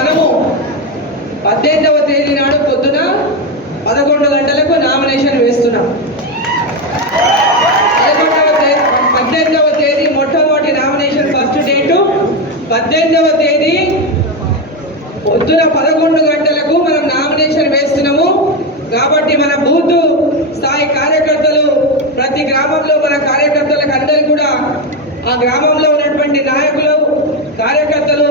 మనము 18వ తేదీ నాడు పొద్దున 11 గంటలకు నామినేషన్ వేస్తున్నాం. 18వ తేదీ మొట్టమొదటి నామినేషన్ ఫస్ట్ డేటు 18వ తేదీ పొద్దున 11 గంటలకు మనం నామినేషన్ వేస్తున్నాము. కాబట్టి మన బూత్ స్థాయి కార్యకర్తలు ప్రతి గ్రామంలో మన కార్యకర్తలకు అందరికీ కూడా ఆ గ్రామంలో ఉన్నటువంటి నాయకులు కార్యకర్తలు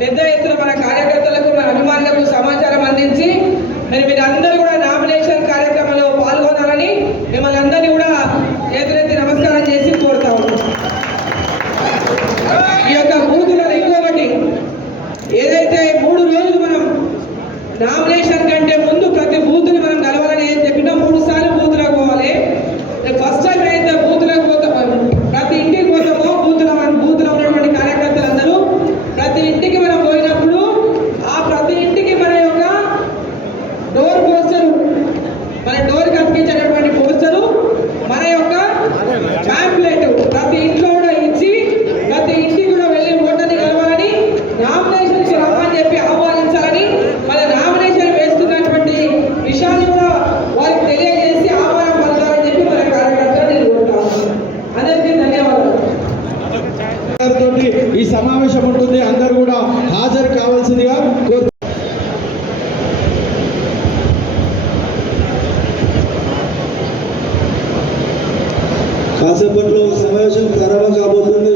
పెద్ద ఎత్తున మన కార్యకర్తలకు మన అభిమానులకు సమాచారం అందించి మీరు అందరూ కూడా నామినేషన్ కార్యక్రమంలో పాల్గొనాలని మిమ్మల్ని అందరినీ కూడా చేతులెత్తి నమస్కారం చేసి కోరుతా ఉన్నాం. ఈ యొక్క బూతులలో ఇంకొకటి ఏదైతే 3 రోజులు మనం నామినేషన్ కంటే ముందు ప్రతి బూత్ని మనం కలవాలని ఏం చెప్పినా 3 సార్లు బూత్లకు పోవాలి. ఫస్ట్ టైం అయితే బూత్లకు పోతాం, ప్రతి ఇంటికి పోతామో బూత్లో ఉన్నటువంటి కార్యకర్తలందరూ ప్రతి ఇంటికి మనం పోయినప్పుడు ఆ ప్రతి ఇంటికి మన యొక్క డోర్ పోస్టరు, మన డోర్ కనిపించేటటువంటి పోస్టరు, మన యొక్క ప్యాంప్లెట్ ప్రతి ఇంట్లో కూడా ఇచ్చి ప్రతి ఇంటికి కూడా వెళ్ళి ఓటర్ని కలవాలని నామినేషన్కి రమ్మని చెప్పి ఆహ్వానించాలని మన నామినేషన్ వేస్తున్నటువంటి విషయాన్ని కూడా వారికి తెలియజేసి ఆహ్వానం పలకాలని చెప్పి మన కార్యకర్తలు నేను కోరుతాను. అందరికీ ధన్యవాదాలు. ఈ సమావేశం ఉంటుంది, అందరూ కూడా హాజరు కావాల్సిందిగా కాసేపట్లో సమావేశం ప్రారంభం కాబోతుంది.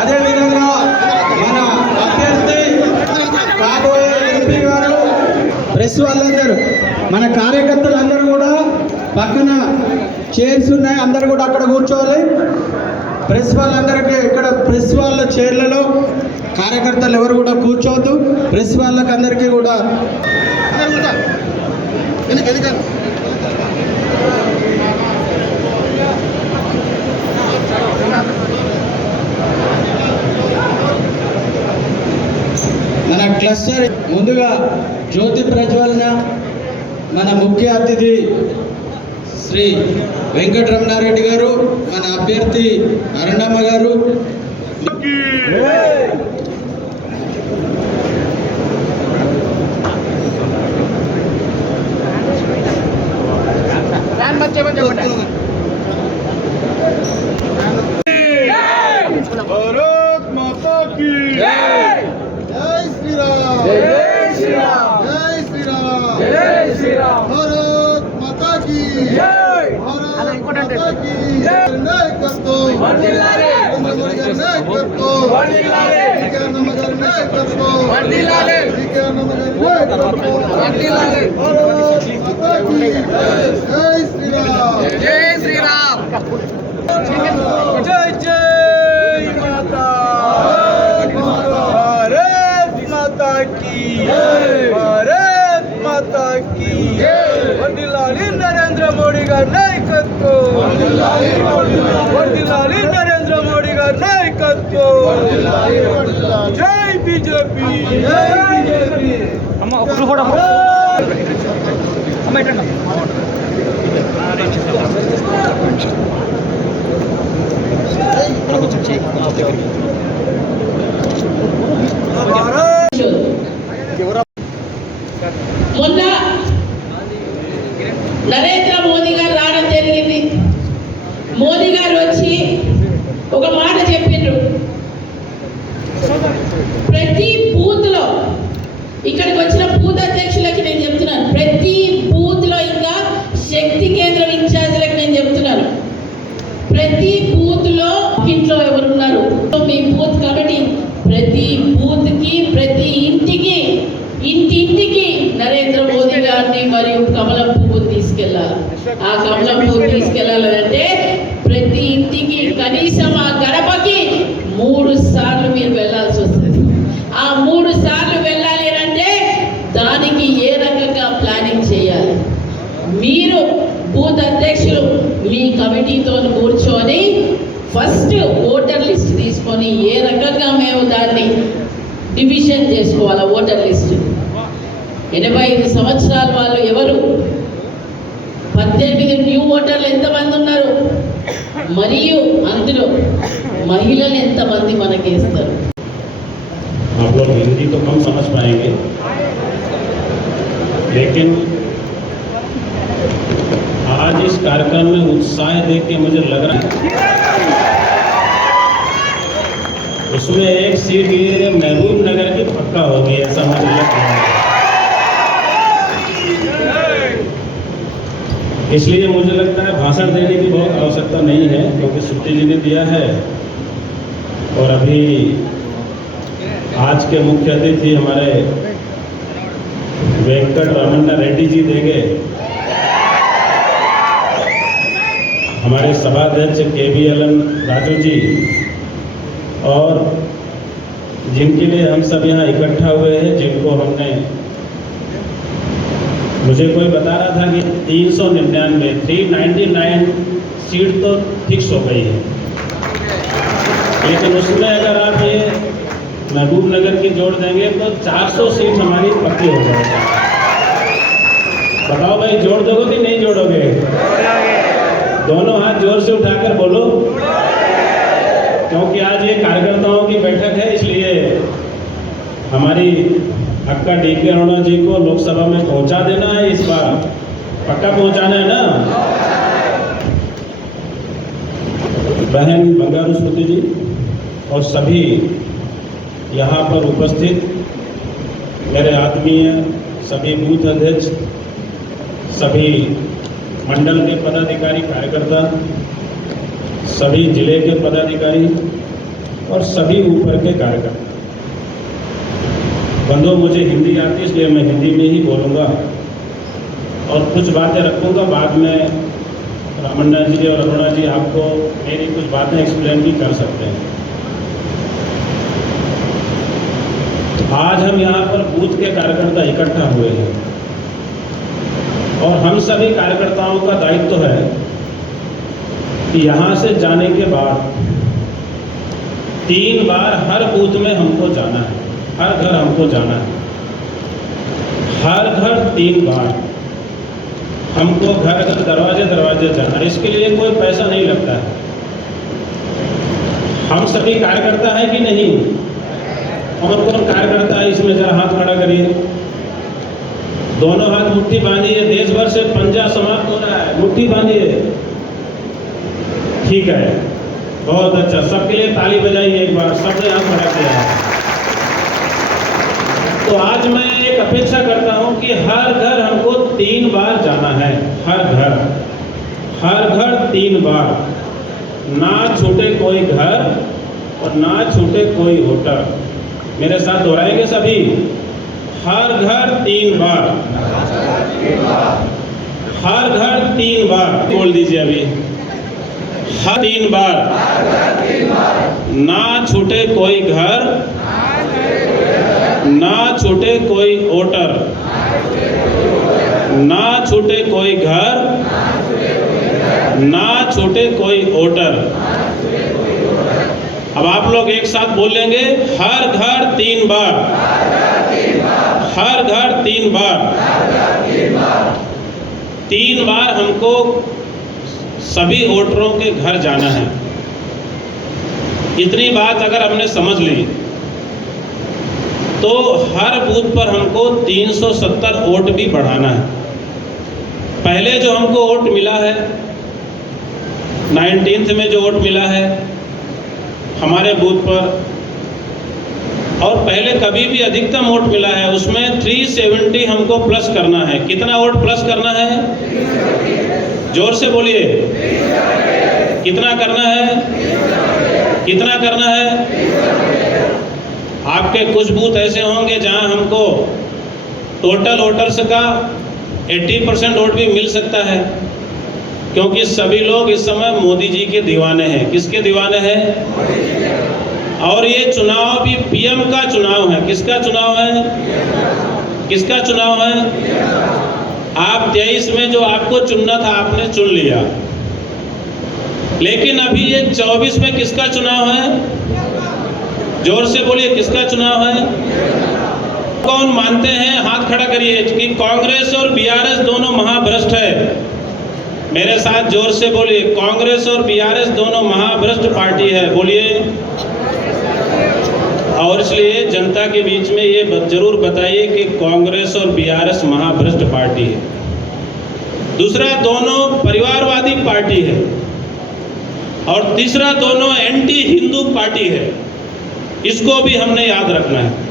అదేవిధంగా మన అభ్యర్థి కాబోయే ఎంపీ గారు, ప్రెస్ వాళ్ళందరూ, మన కార్యకర్తలందరూ కూడా పక్కన చైర్స్ ఉన్నాయి, అందరూ కూడా అక్కడ కూర్చోవాలి. ప్రెస్ వాళ్ళందరికీ ఇక్కడ ప్రెస్ వాళ్ళ చైర్లలో కార్యకర్తలు ఎవరు కూడా కూర్చోవద్దు. ప్రెస్ వాళ్ళకి అందరికీ కూడా మన క్లస్టర్ ముందుగా జ్యోతి ప్రజ్వలన మన ముఖ్య అతిథి శ్రీ వెంకటరమణారెడ్డి గారు, మన అభ్యర్థి అరుణమ్మ గారు. भारत माता की जय, जय श्री राम, जय श्री राम, जय श्री राम, जय श्री राम, भारत माता की जय, भारत माता की जय. नायकत्व वर्धिल्लाले, नरेंद्र मोदी गाరి नायकत्व वर्धिल्लाले, विक्रम गाరి नायकत्व वर्धिल्लाले, विक्रम गाరి नायकत्व वर्धिल्लाले, भारत माता की जय, जय श्री राम, जय श्री राम, जय जय माता, भारत माता की जय, भारत माता की जय. वर्धिल्लाले नरेंद्र मोदी गाరి नायकत्व वर्धिल्लाले, वर्धिल्लाले नरेंद्र मोदी गाరి नायकत्व वर्धिल्लाले, वर्धिल्लाले. जय बीजेपी, जय बीजेपी. अम्मा ఒక ఫోటో అమ్మ ఇట్లా మొన్న నరేంద్ర మోదీ గారు రావడం జరిగింది. మోదీ గారు వచ్చి ఒక మాట చెప్పిండ్రు, ప్రతి బూత్ లో, ఇక్కడికి వచ్చిన బూత్ అధ్యక్షులకి నేను చెప్తున్నాను, ప్రతి బూత్ లో, ఇంకా శక్తి కేంద్రం ఇన్ఛార్జీలకు నేను చెప్తున్నాను, ప్రతి బూత్ లో ఇంట్లో ఎవరున్నారు మీ బూత్ కాబట్టి ప్రతి బూత్ కి, ప్రతి ఇంటికి, ఇంటింటికి నరేంద్ర మోదీ గారిని మరియు కమలం పువ్వు తీసుకెళ్లాలి. ఆ కమలం పువ్వు తీసుకెళ్లాలంటే ప్రతి ఇంటికి కనీసం ఆ గడపకి 3 సార్లు మీరు వెళ్ళాల్సి వస్తుంది. ఆ 3 సార్లు వెళ్ళాలి అంటే దానికి కమిటీతో కూర్చొని ఫస్ట్ ఓటర్ లిస్ట్ తీసుకొని ఏ రకంగా మేము దాన్ని డివిజన్ చేసుకోవాలి. ఓటర్ లిస్ట్ 85 సంవత్సరాల వాళ్ళు ఎవరు, 18 న్యూ ఓటర్లు ఎంతమంది ఉన్నారు, మరియు అందులో మహిళలు ఎంతమంది మనకి ఇస్తారు. आप लोग हिंदी तो कम समझ पाएंगे, लेकिन आज इस कार्यक्रम में उत्साह देख के मुझे लग रहा है उसमें एक सीट ये महबूब नगर की पक्का होगी, ऐसा मुझे लग रहा है। इसलिए मुझे लगता है भाषण देने की बहुत आवश्यकता नहीं है, क्योंकि सुट्टी जी ने दिया है। और अभी आज के मुख्य अतिथि हमारे वेंकट रमन्ना रेड्डी जी देंगे। हमारे सभाध्यक्ष KBLN राजू जी, और जिनके लिए हम सब यहाँ इकट्ठा हुए हैं, जिनको हमने, मुझे कोई बता रहा था कि 399 सीट तो फिक्स हो गई है, लेकिन उसमें अगर आप ये महबूब नगर की जोड़ देंगे तो 400 सीट हमारी पक्की हो जाएगी। बताओ भाई, जोड़ दोगे कि नहीं जोड़ोगे? दोनों हाथ जोर से उठाकर बोलो, क्योंकि आज ये कार्यकर्ताओं की बैठक है, इसलिए हमारी अक्का DK अरोड़ा जी को लोकसभा में पहुंचा देना है। इस बार पक्का पहुंचाना है ना? बहन बंगारू स्तुति जी और सभी यहाँ पर उपस्थित मेरे आत्मीय सभी बूथ अध्यक्ष, सभी मंडल के पदाधिकारी कार्यकर्ता, सभी जिले के पदाधिकारी और सभी ऊपर के कार्यकर्ता। बंधु, मुझे हिंदी आती है, इसलिए मैं हिंदी में ही बोलूँगा और कुछ बातें रखूँगा। बाद में रामन्ना जी और अरुणा जी आपको मेरी कुछ बातें एक्सप्लेन भी कर सकते हैं। आज हम यहाँ पर बूथ के कार्यकर्ता इकट्ठा हुए हैं और हम सभी कार्यकर्ताओं का दायित्व है कि यहाँ से जाने के बाद 3 बार हर बूथ में हमको जाना है, हर घर हमको जाना है, हर घर 3 बार हमको घर घर दरवाजे दरवाजे जाना है। इसके लिए कोई पैसा नहीं लगता है। हम सभी कार्यकर्ता हैं कि नहीं? कौन कौन कार्यकर्ता है इसमें? जरा हाथ खड़ा करिए, दोनों हाथ मुट्ठी बांधिए। देश भर से पंजा समाप्त हो रहा है, मुट्ठी बांधिए। ठीक है, बहुत अच्छा, सबके लिए ताली बजाइए एक बार, सबने हाथ खड़ा किया है। तो आज मैं एक अपेक्षा करता हूं कि हर घर हमको 3 बार जाना है, हर घर 3 बार, ना छूटे कोई घर और ना छूटे कोई वोटर। मेरे साथ दोहराएंगे सभी, हर घर 3 बार, हर घर 3 बार बोल दीजिए अभी, हर 3 बार, ना छूटे कोई घर, ना छूटे कोई वोटर, ना छूटे कोई घर, ना छूटे कोई वोटर। अब आप लोग एक साथ बोलेंगे, हर घर 3 बार, हर घर 3 बार, 3 बार हमको सभी वोटरों के घर जाना है। इतनी बात अगर हमने समझ ली तो हर बूथ पर हमको 370 वोट भी बढ़ाना है। पहले जो हमको वोट मिला है, 19th में जो वोट मिला है हमारे बूथ पर, और पहले कभी भी अधिकतम वोट मिला है, उसमें 370 हमको प्लस करना है। कितना वोट प्लस करना है? जोर से बोलिए, कितना करना है? कितना करना है? आपके कुछ बूथ ऐसे होंगे जहां हमको टोटल वोटर्स का 80% वोट भी मिल सकता है, क्योंकि सभी लोग इस समय मोदी जी के दीवाने हैं। किसके दीवाने हैं? और ये चुनाव भी PM का चुनाव है। किसका चुनाव है? किसका चुनाव है? आप 23 में जो आपको चुनना था आपने चुन लिया, लेकिन अभी ये 24 में किसका चुनाव है? जोर से बोलिए, किसका चुनाव है? कौन मानते हैं? हाथ खड़ा करिए कि कांग्रेस और बीआरएस दोनों महाभ्रष्ट है। मेरे साथ जोर से बोलिए, कांग्रेस और बीआरएस दोनों महाभ्रष्ट पार्टी है। बोलिए। और इसलिए जनता के बीच में ये जरूर बताइए कि कांग्रेस और बीआरएस महाभ्रष्ट पार्टी है। दूसरा, दोनों परिवारवादी पार्टी है। और तीसरा, दोनों एंटी हिंदू पार्टी है। इसको भी हमने याद रखना है।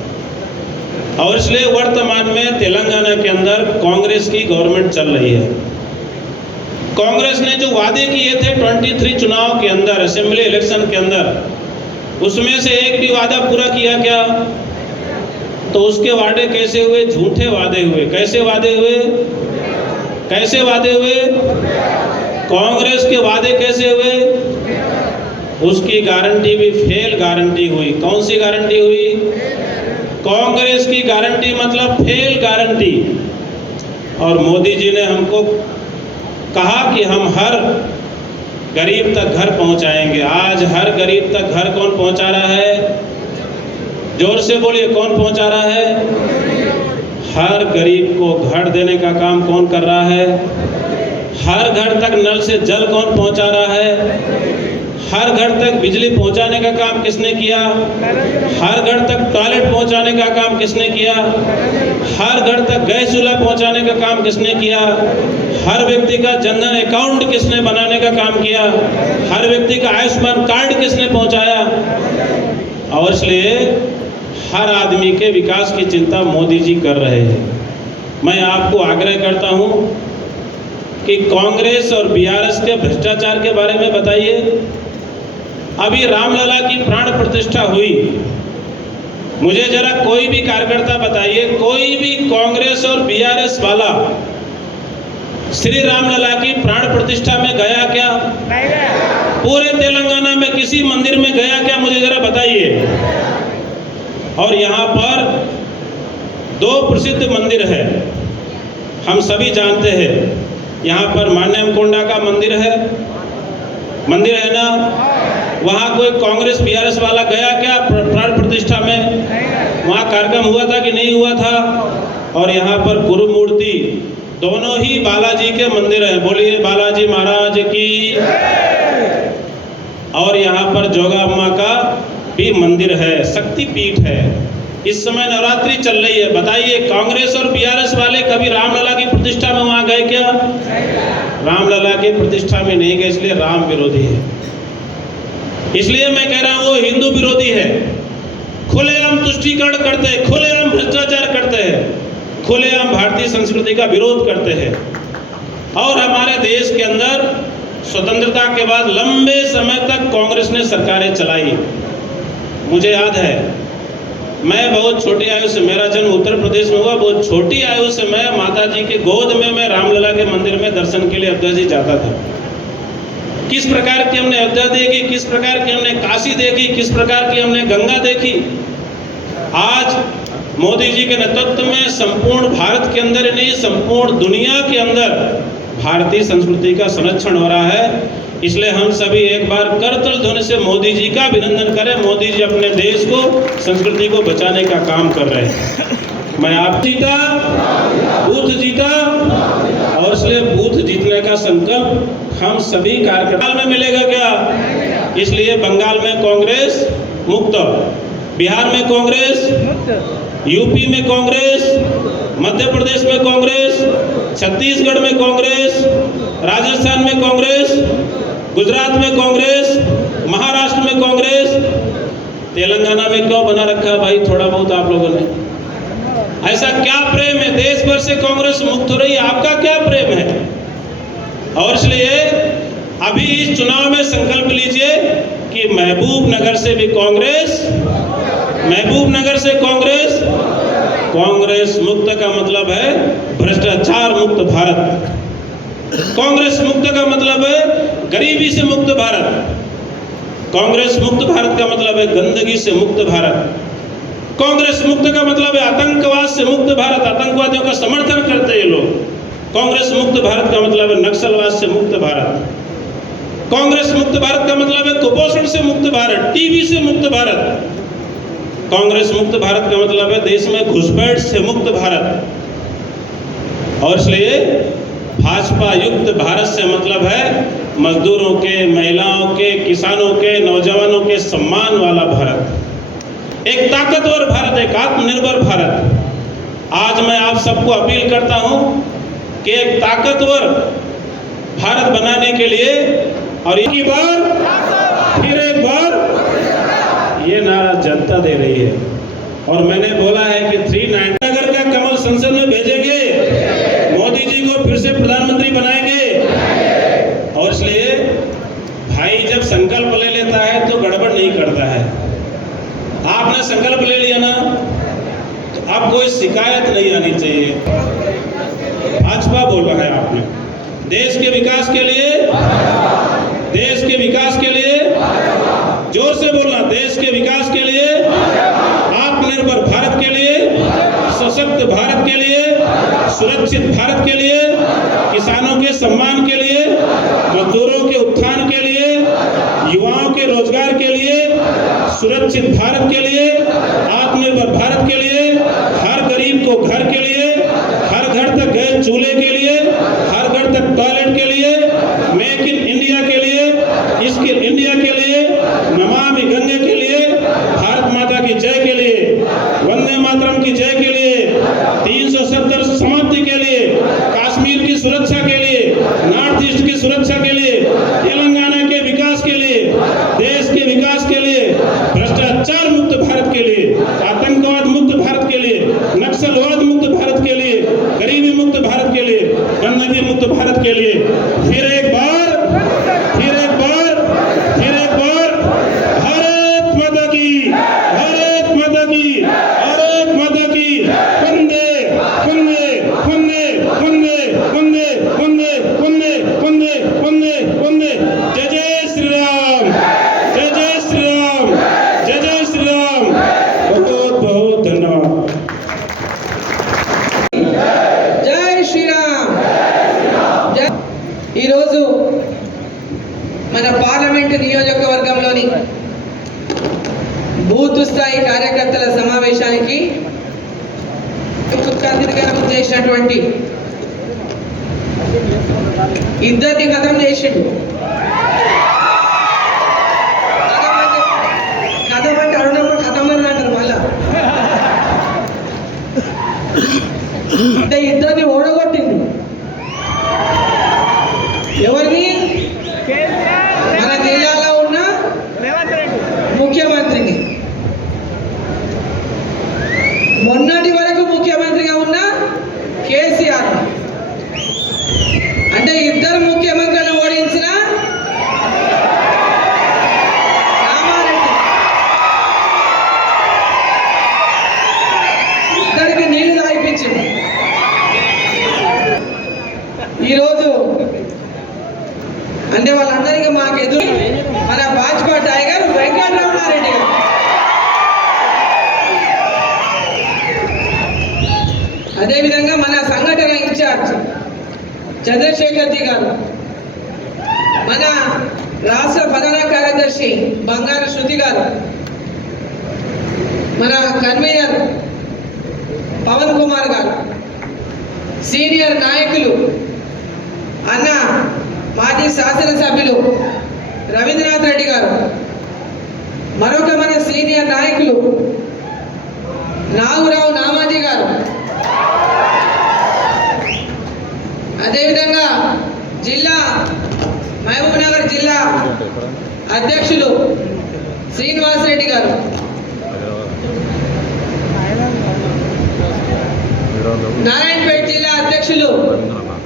और इसलिए वर्तमान में तेलंगाना के अंदर कांग्रेस की गवर्नमेंट चल रही है। कांग्रेस ने जो वादे किए थे 23 चुनाव के अंदर, असेंबली इलेक्शन के अंदर, उसमें से एक भी वादा पूरा किया क्या? तो उसके वादे कैसे हुए? झूठे वादे हुए। कैसे वादे हुए? कैसे वादे हुए? कांग्रेस के वादे कैसे हुए? उसकी गारंटी भी फेल गारंटी हुई। कौन सी गारंटी हुई? कांग्रेस की गारंटी मतलब फेल गारंटी। और मोदी जी ने हमको कहा कि हम हर गरीब तक घर पहुंचाएंगे। आज हर गरीब तक घर कौन पहुंचा रहा है? जोर से बोलिए, कौन पहुंचा रहा है? हर गरीब को घर देने का काम कौन कर रहा है? हर घर तक नल से जल कौन पहुंचा रहा है? हर घर तक बिजली पहुंचाने का काम किसने किया? हर घर तक टॉयलेट पहुंचाने का काम किसने किया? हर घर तक गैस चूल्हा पहुंचाने का काम किसने किया? हर व्यक्ति का जनधन अकाउंट किसने बनाने का काम किया? हर व्यक्ति का आयुष्मान कार्ड किसने पहुंचाया? और इसलिए हर आदमी के विकास की चिंता मोदी जी कर रहे हैं। मैं आपको आग्रह करता हूं कि कांग्रेस और बीआरएस के भ्रष्टाचार के बारे में बताइए। अभी रामलला की प्राण प्रतिष्ठा हुई। मुझे जरा कोई भी कार्यकर्ता बताइए, कोई भी कांग्रेस और बीआरएस वाला श्री रामलला की प्राण प्रतिष्ठा में गया क्या? पूरे तेलंगाना में किसी मंदिर में गया क्या? मुझे जरा बताइए। और यहाँ पर 2 प्रसिद्ध मंदिर है, हम सभी जानते हैं। यहाँ पर मान्यमकोंडा का मंदिर है ना? वहाँ कोई कांग्रेस बीआरएस वाला गया क्या प्राण प्रतिष्ठा में? वहाँ कार्यक्रम हुआ था कि नहीं हुआ था? और यहाँ पर गुरु मूर्ति, दोनों ही बालाजी के मंदिर हैं। बोलिए बालाजी महाराज की। और यहाँ पर जोगा अम्मा का भी मंदिर है, शक्ति पीठ है। इस समय नवरात्रि चल रही है। बताइए, कांग्रेस और बीआरएस वाले कभी रामलला की प्रतिष्ठा में वहां गए क्या? रामलला की प्रतिष्ठा में नहीं गए, इसलिए राम विरोधी है। इसलिए मैं कह रहा हूं वो हिंदू विरोधी है। खुलेआम तुष्टीकरण करते हैं, खुलेआम भ्रष्टाचार करते हैं, खुलेआम भारतीय संस्कृति का विरोध करते हैं। और हमारे देश के अंदर स्वतंत्रता के बाद लंबे समय तक कांग्रेस ने सरकारें चलाई। मुझे याद है, मैं बहुत छोटी आयु से, मेरा जन्म उत्तर प्रदेश में हुआ, बहुत छोटी आयु से मैं माता जी के गोद में मैं रामलला के मंदिर में दर्शन के लिए अयोध्या जी जाता था। किस प्रकार की हमने अयोध्या देखी, किस प्रकार की हमने काशी देखी, किस प्रकार की हमने गंगा देखी। आज मोदी जी के नेतृत्व में संपूर्ण भारत के अंदर ही नहीं, संपूर्ण दुनिया के अंदर भारतीय संस्कृति का संरक्षण हो रहा है। इसलिए हम सभी एक बार करतल ध्वनि से मोदी जी का अभिनंदन करें। मोदी जी अपने देश को, संस्कृति को बचाने का काम कर रहे हैं। मैं आप जीता, बूथ जीता, और इसलिए बूथ जीतने का संकल्प हम सभी कार्यकर्ता में मिलेगा क्या? इसलिए बंगाल में कांग्रेस मुक्त, बिहार में कांग्रेस, यूपी में कांग्रेस, मध्य प्रदेश में कांग्रेस, छत्तीसगढ़ में कांग्रेस, राजस्थान में कांग्रेस, गुजरात में कांग्रेस, महाराष्ट्र में कांग्रेस, तेलंगाना में क्यों बना रखा है भाई थोड़ा बहुत आप लोगों ने? ऐसा क्या प्रेम है? देश भर से कांग्रेस मुक्त हो रही है, आपका क्या प्रेम है? और इसलिए अभी इस चुनाव में संकल्प लीजिए कि महबूब नगर से भी कांग्रेस, महबूब नगर से कांग्रेस, कांग्रेस मुक्त का मतलब है भ्रष्टाचार मुक्त भारत। कांग्रेस मुक्त का मतलब है गरीबी से मुक्त भारत। कांग्रेस मुक्त भारत का मतलब है गंदगी से मुक्त भारत। कांग्रेस मुक्त का मतलब है आतंकवाद से मुक्त भारत। आतंकवादियों का समर्थन करते हैं लोग। कांग्रेस मुक्त भारत का मतलब है नक्सलवाद से मुक्त भारत। कांग्रेस मुक्त भारत का मतलब है कुपोषण से मुक्त भारत, टीबी से मुक्त भारत। कांग्रेस मुक्त भारत का मतलब है देश में घुसपैठ से मुक्त भारत। और इसलिए भाजपा युक्त भारत से मतलब है मजदूरों के, महिलाओं के, किसानों के, नौजवानों के सम्मान वाला भारत, एक ताकतवर भारत, एक आत्मनिर्भर भारत। आज मैं आप सबको अपील करता हूं कि एक ताकतवर भारत बनाने के लिए और एक बार फिर एक बार ये नारा जनता दे रही है। और मैंने बोला है कि 390 नगर का कमल संसद में भेजेंगे, मोदी जी को फिर से प्रधानमंत्री बनाएंगे। और इसलिए भाई जब संकल्प ले लेता है तो गड़बड़ नहीं करता है। आपने संकल्प ले लिया ना, तो अब कोई शिकायत नहीं आनी चाहिए। भाजपा बोल रहा है आपने देश के विकास के लिए, देश के विकास के लिए, जोर से बोलना, देश के विकास के लिए, आत्मनिर्भर भारत के लिए, सशक्त भारत के लिए, सुरक्षित भारत के लिए, किसानों के सम्मान के लिए, मजदूरों के उत्थान के लिए, युवाओं के रोजगार के लिए, सुरक्षित भारत के लिए, आत्मनिर्भर भारत के लिए, हर गरीब को घर के लिए, हर घर तक गैस चूल्हे के लिए, हर घर तक टॉयलेट के लिए, मेक इन इंडिया के लिए, स्किल इंडिया के लिए, नमामि गंगे के लिए, भारत माता की जय के लिए, वंदे मातरम की जय के लिए, 370 समाप्ति के लिए, कश्मीर की सुरक्षा के लिए, नॉर्थ ईस्ट की सुरक्षा के लिए, तेलंगाना के विकास के लिए, देश के विकास के लिए, भ्रष्टाचार मुक्त भारत के लिए, आतंकवाद मुक्त भारत के लिए, नक्सलवाद मुक्त भारत के लिए, गरीबी मुक्त भारत के लिए, गंदगी मुक्त भारत के लिए। फिर एक बार, फिर एक बार, फिर एक बार, भारत माता की, भारत माता की, भारत माता की, वंदे वंदे वंदे वंदे वंदे वंदे वंदे वंदे वंदे वंदे। जय जय श्री राम, जय जय श्री राम, जय जय श्री राम। बहुत बहुत धन्यवाद। జై శ్రీరామ్. ఈరోజు మన పార్లమెంటు నియోజకవర్గంలోని బూత్ స్థాయి కార్యకర్తల సమావేశానికి అతిథిగా చేసినటువంటి ఇద్దరిని ఖతం చేసిండు. ఖతం అంటే అరుణమ్మ ఖతం అని అంటారు మళ్ళా. అంటే ఇద్దరిని ఓడగొట్టింది. ఎవరిని? మన జిల్లాలో ఉన్న ముఖ్యమంత్రిని, మొన్నటి వరకు ముఖ్యమంత్రిగా ఉన్న కేసీఆర్. అంటే ఇద్దరు ముఖ్యమంత్రులను ఓడించిన రామారెడ్డి. ఇద్దరికి నీళ్లు తాగిపించింది. ఈరోజు అంటే వాళ్ళందరికీ మాకు ఎదురు మన భాజపా టైగర్ వెంకటరమణారెడ్డి గారు. అదేవిధంగా మన సంఘటన ఇన్ఛార్జ్ చంద్రశేఖర్జీ గారు, మన రాష్ట్ర ప్రధాన కార్యదర్శి బంగారు శృతి గారు, మన కన్వీనర్ పవన్ కుమార్ గారు, సీనియర్ నాయకులు అన్న మాజీ శాసనసభ్యులు రవీంద్రనాథ్ రెడ్డి గారు, మరొక మన సీనియర్ నాయకులు నాగురావు నామాజీ గారు, అదేవిధంగా జిల్లా మహబూబ్నగర్ జిల్లా అధ్యక్షులు శ్రీనివాసరెడ్డి గారు, నారాయణపేట జిల్లా అధ్యక్షులు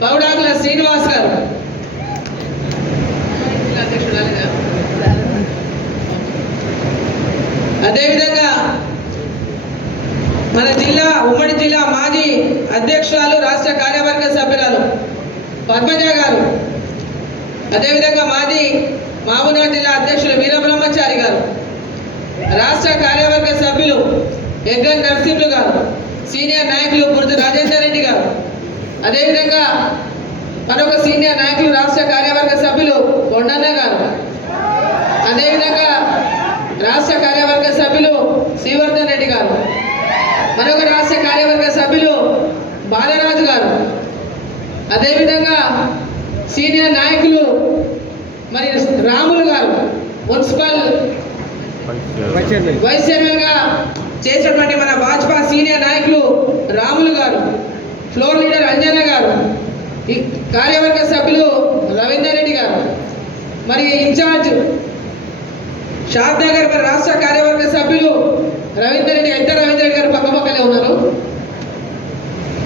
బౌడాకుల శ్రీనివాస్ గారు, అదేవిధంగా మన జిల్లా ఉమ్మడి జిల్లా మాజీ అధ్యక్షురాలు రాష్ట్ర కార్యవర్గ సభ్యురాలు పద్మజ గారు, అదేవిధంగా మాజీ మహబూబ్నగర్ జిల్లా అధ్యక్షులు వీరబ్రహ్మచారి గారు, రాష్ట్ర కార్యవర్గ సభ్యులు ఎగ్గన్ నరసింహులు గారు, సీనియర్ నాయకులు బురద రాజేందర్ రెడ్డి గారు, అదేవిధంగా మరొక సీనియర్ నాయకులు రాష్ట్ర కార్యవర్గ సభ్యులు కొండన్న గారు, అదేవిధంగా రాష్ట్ర కార్యవర్గ సభ్యులు శ్రీవర్ధన్ రెడ్డి గారు, మరొక రాష్ట్ర కార్యవర్గ సభ్యులు బాలరాజు గారు, అదేవిధంగా సీనియర్ నాయకులు మరి రాములు గారు, మున్సిపల్ వైస్ చైర్మన్ గా చేసినటువంటి మన భాజపా సీనియర్ నాయకులు రాములు గారు, ఫ్లోర్ లీడర్ అంజన గారు, ఈ కార్యవర్గ సభ్యులు రవీందర్ రెడ్డి గారు, మరి ఇన్ఛార్జ్ షాద్ నగర్ మరి రాష్ట్ర కార్యవర్గ సభ్యులు రవీందర్ రెడ్డి, ఇద్దరు రవీందర్ రెడ్డి గారు పక్కపక్కనే ఉన్నారు.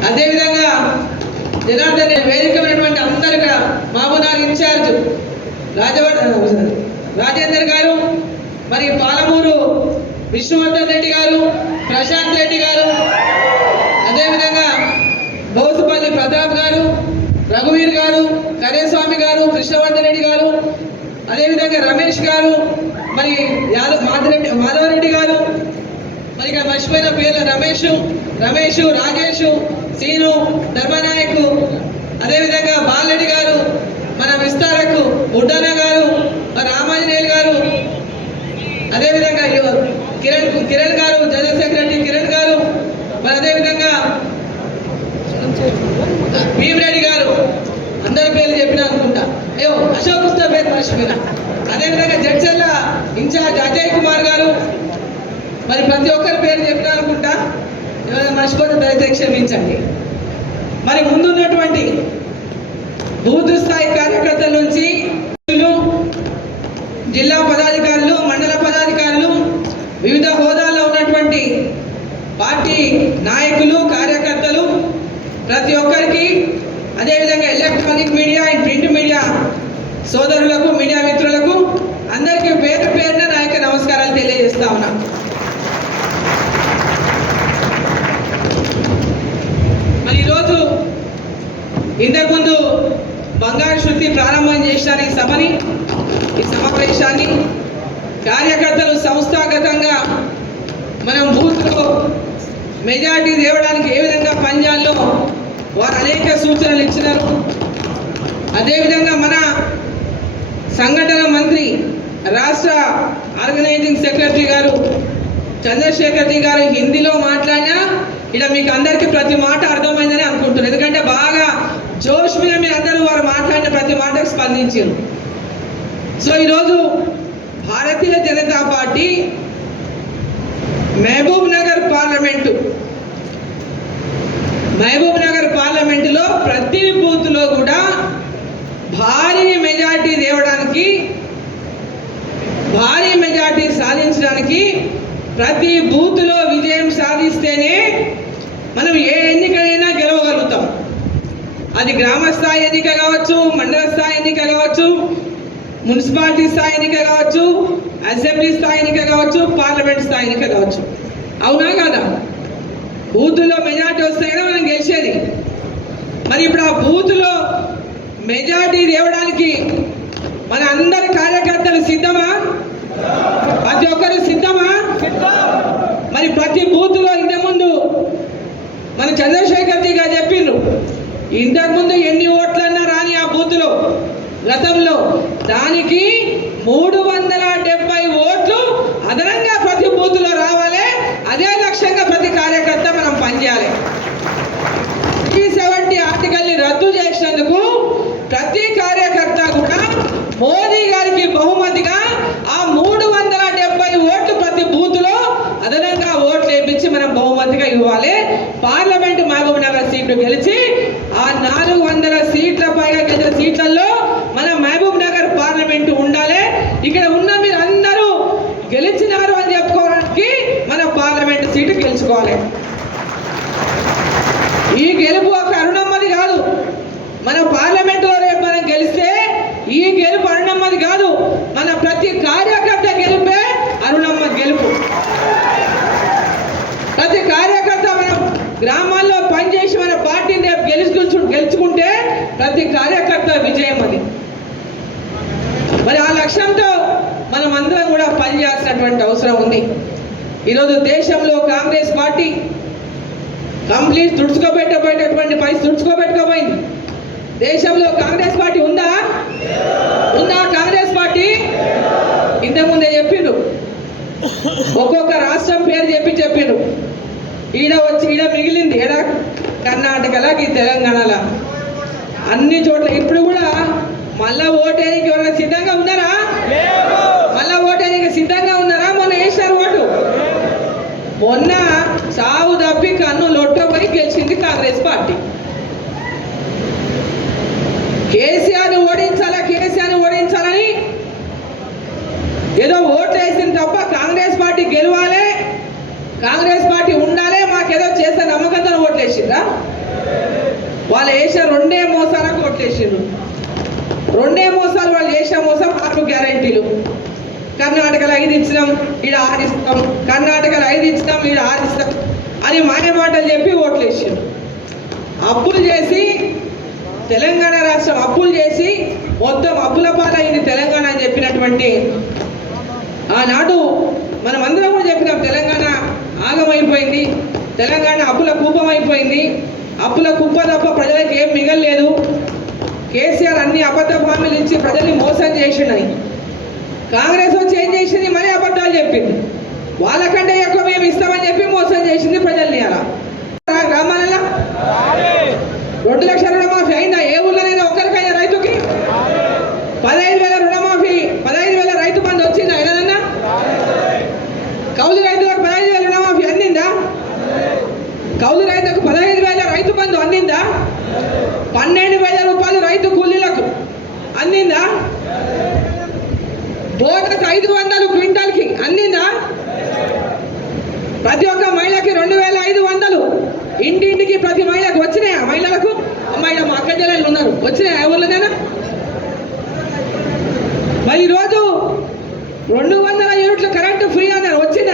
అదేవిధంగా జనార్దన్ రెడ్డి వేదికమైనటువంటి అందరు ఇక్కడ మహబూబ్నగర్ ఇన్ఛార్జ్ రాజేందర్ గారు, మరి పాలమూరు విష్ణువర్ధన్ రెడ్డి గారు, ప్రశాంత్ రెడ్డి గారు, అదేవిధంగా బౌసుపల్లి ప్రతాప్ గారు, రఘువీర్ గారు, కరేస్వామి గారు, కృష్ణవర్ధన్ రెడ్డి గారు, అదేవిధంగా రమేష్ గారు, మరి మాధవరెడ్డి గారు, మరి ఇక్కడ మర్చిపోయిన పేర్లు రమేష్, రాజేష్, సీను, ధర్మనాయకు, అదేవిధంగా బాలరెడ్డి గారు, మన విస్తారకు బుడ్డన్న గారు, మరి రామాంజనేయులు గారు, అదేవిధంగా కిరణ్ గారు, జనరల్ సెక్రటరీ కిరణ్ గారు, మరి అదేవిధంగా భీమరెడ్డి గారు, అందరి పేర్లు చెప్పినా అనుకుంటా. అశోక్ గుప్తా పేరు మర్చిపోయినా. అదేవిధంగా జడ్చర్ల ఇన్ఛార్జ్ అజయ్ కుమార్ గారు, మరి ప్రతి ఒక్కరి పేరు చెప్పినా అనుకుంటా. ఏమైనా మర్చిపోతే దయచేసి క్షమించండి. మరి ముందున్నటువంటి బూత్ స్థాయి కార్యకర్తల నుంచి జిల్లా పదాధికారులు, మండల పదాధికారులు, వివిధ హోదాల్లో ఉన్నటువంటి పార్టీ నాయకులు, కార్యకర్తలు, ప్రతి ఒక్కరికి, అదేవిధంగా electronic media and print media సోదరులకు, మీడియా మిత్రులకు అందరికీ పేరు పేరున నా యొక్క నమస్కారాలు తెలియజేస్తా ఉన్నా. మరి ఈరోజు ఇంతకుముందు బంగారు శృతి ప్రారంభం చేసిన ఈ సభని, ఈ సమావేశాన్ని కార్యకర్తలు సంస్థాగతంగా మనం బూత్లో మెజార్టీ తేవడానికి ఏ విధంగా పనిచేయాలో వారు అనేక సూచనలు ఇచ్చినారు. అదేవిధంగా మన సంఘటన మంత్రి, రాష్ట్ర ఆర్గనైజింగ్ సెక్రటరీ గారు చంద్రశేఖర్ గారు హిందీలో మాట్లాడినా ఇక్కడ మీకు అందరికీ ప్రతి మాట అర్థమైందని అనుకుంటున్నారు. ఎందుకంటే బాగా జోష్ మీద మీరు అందరూ వారు మాట్లాడిన ప్రతి మాటకు స్పందించారు. సో ఈరోజు భారతీయ జనతా పార్టీ మహబూబ్ నగర్ పార్లమెంటులో ప్రతి బూత్లో కూడా భారీ మెజార్టీ సాధించడానికి ప్రతి బూత్లో విజయం సాధిస్తేనే మనం ఏ ఎన్నికైనా గెలవగలుగుతాం. అది గ్రామ స్థాయి ఎన్నిక కావచ్చు, మండల స్థాయి ఎన్నిక కావచ్చు, మున్సిపాలిటీ స్థాయి ఎన్నిక కావచ్చు, అసెంబ్లీ స్థాయి ఎన్నిక కావచ్చు, పార్లమెంట్ స్థాయి ఎన్నిక కావచ్చు. అవునా కాదా? బూత్లో మెజార్టీ వస్తేనే మనం గెలిచేది. మరి ఇప్పుడు ఆ బూత్లో మెజార్టీ తేవడానికి మన అందరి కార్యకర్తలు సిద్ధమా? ప్రతి ఒక్కరు సిద్ధమా? మరి ప్రతి బూత్లో ఇంతకుముందు మన చంద్రశేఖర్ గారు చెప్పిండ్రు, ఇంతకుముందు ఎన్ని ఓట్లన్నా రాని ఆ బూత్లో గతంలో దానికి 370 ఓట్లు అదనంగా ప్రతి బూత్లో రావాలి. అదే లక్ష్యంగా ప్రతి కార్యకర్త మనం పనిచేయాలి. 370 ఆర్టికల్ని రద్దు చేసినందుకు ప్రతి కార్యకర్త కూడా మోదీ గారికి బహుమతిగా ఆ 370 ఓట్లు ప్రతి బూత్లో అదనంగా ఓట్లు వేయించి మనం బహుమతిగా ఇవ్వాలి. పార్లమెంట్ మహబూబ్ నగర్ సీట్లు గెలిచి ఆ 400 సీట్ల పైగా గెలిచిన సీట్లలో మన మహబూబ్ నగర్ పార్లమెంట్ ఉండాలి. ఇక్కడ ఉన్న మీరు అందరూ గెలిచినారు అని చెప్పుకోవడానికి మన పార్లమెంట్ సీటు గెలుచుకోవాలి. ఈ గెలుపు ఒక అరుణమ్మది కాదు. మన పార్లమెంటులో రేపు మనం గెలిస్తే ఈ గెలుపు అరుణమ్మది కాదు, మన ప్రతి కార్యకర్త గెలుపే అరుణమ్మ గెలుపు. ప్రతి కార్యకర్త మనం గ్రామాల్లో పనిచేసి మన పార్టీని రేపు గెలుచుకుంటే ప్రతి కార్యకర్త విజయం అది. మరి ఆ లక్ష్యంతో మనం అందరం కూడా పనిచేయాల్సినటువంటి అవసరం ఉంది. ఈరోజు దేశంలో కాంగ్రెస్ పార్టీ కంప్లీట్ తుడుచుకోబెట్టబోయేటటువంటి పరిస్థితి తుడుచుకోబెట్టుకోబోయింది. దేశంలో ఈడ మిగిలింది ఎడ కర్ణాటకలా ఈ తెలంగాణలో అన్ని చోట్ల. ఇప్పుడు కూడా మళ్ళా ఓటేనికి ఎవరైనా సిద్ధంగా ఉన్నారా? మళ్ళా ఓటేనికి సిద్ధంగా ఉన్నారా? మొన్న వేసారు ఓటు. మొన్న సావు తప్పి కన్ను లొట్టపోయి గెలిచింది కాంగ్రెస్ పార్టీ. కేసీఆర్ని ఓడించాలని ఏదో ఓట్లు వేసింది తప్ప కాంగ్రెస్ పార్టీ గెలవాలి, కాంగ్రెస్ పార్టీ ఉండాలి, మాకేదో చేసే నమ్మకంతో ఓట్లు వేసిందా? వాళ్ళు వేసిన రెండే మోసాలకు ఓట్లు వేసిండ్రు. రెండే మోసాలు వాళ్ళు చేసిన మోసం 6 గ్యారంటీలు. కర్ణాటకలో 5 ఇచ్చినాం, ఈడ 6 ఇస్తాం, కర్ణాటకలో 5 ఇచ్చినాం, ఈడ 6 ఇస్తాం అని మాయ మాటలు చెప్పి ఓట్లు వేసారు. అప్పులు చేసి తెలంగాణ రాష్ట్రం అప్పులు చేసి మొత్తం అప్పుల పాలైంది తెలంగాణ అని చెప్పినటువంటి ఆనాడు మనం అందరం కూడా చెప్పినాం, తెలంగాణ ఆగమైపోయింది, తెలంగాణ అప్పుల కూపం అయిపోయింది, అప్పుల కుప్ప తప్ప ప్రజలకు ఏం మిగలలేదు, కేసీఆర్ అన్ని అబద్ధ హామీలు ఇచ్చి ప్రజల్ని మోసం చేసిండని. కాంగ్రెస్ వచ్చి ఏం చేసింది? మరీ అబద్ధాలు చెప్పింది. వాళ్ళకంటే ఎక్కువ మేము ఇస్తామని చెప్పి మోసం చేసింది ప్రజల్ని. అలా గ్రామాలలో 2 లక్షల రుణమాఫీ అయిందా? ఏ ఊళ్ళోనైనా ఒక్కరికైనా రైతుకి 15,000 రుణమాఫీ, 15,000 రైతు బంధు వచ్చిందా? ఏదన్నా కౌలు రైతులకు 15,000 రుణమాఫీ అందిందా? కౌలు రైతుకు 15,000 రైతు బంధు అందిందా? 12,000 రూపాయలు రైతు కూలీలకు అందిందా? బోనస్ 500 క్వింటాల్కి అందిందా? ప్రతి ఒక్క మహిళకి 2,500 ఇంటింటికి ప్రతి మహిళకు వచ్చినాయా? మహిళలకు అమ్మాయిల మా అక్క చెల్లెళ్ళు ఉన్నారు, వచ్చినాయా ఎవరిలోనైనా? మరి ఈరోజు 200 యూనిట్లు కరెంటు ఫ్రీ అన్నారు, వచ్చిందా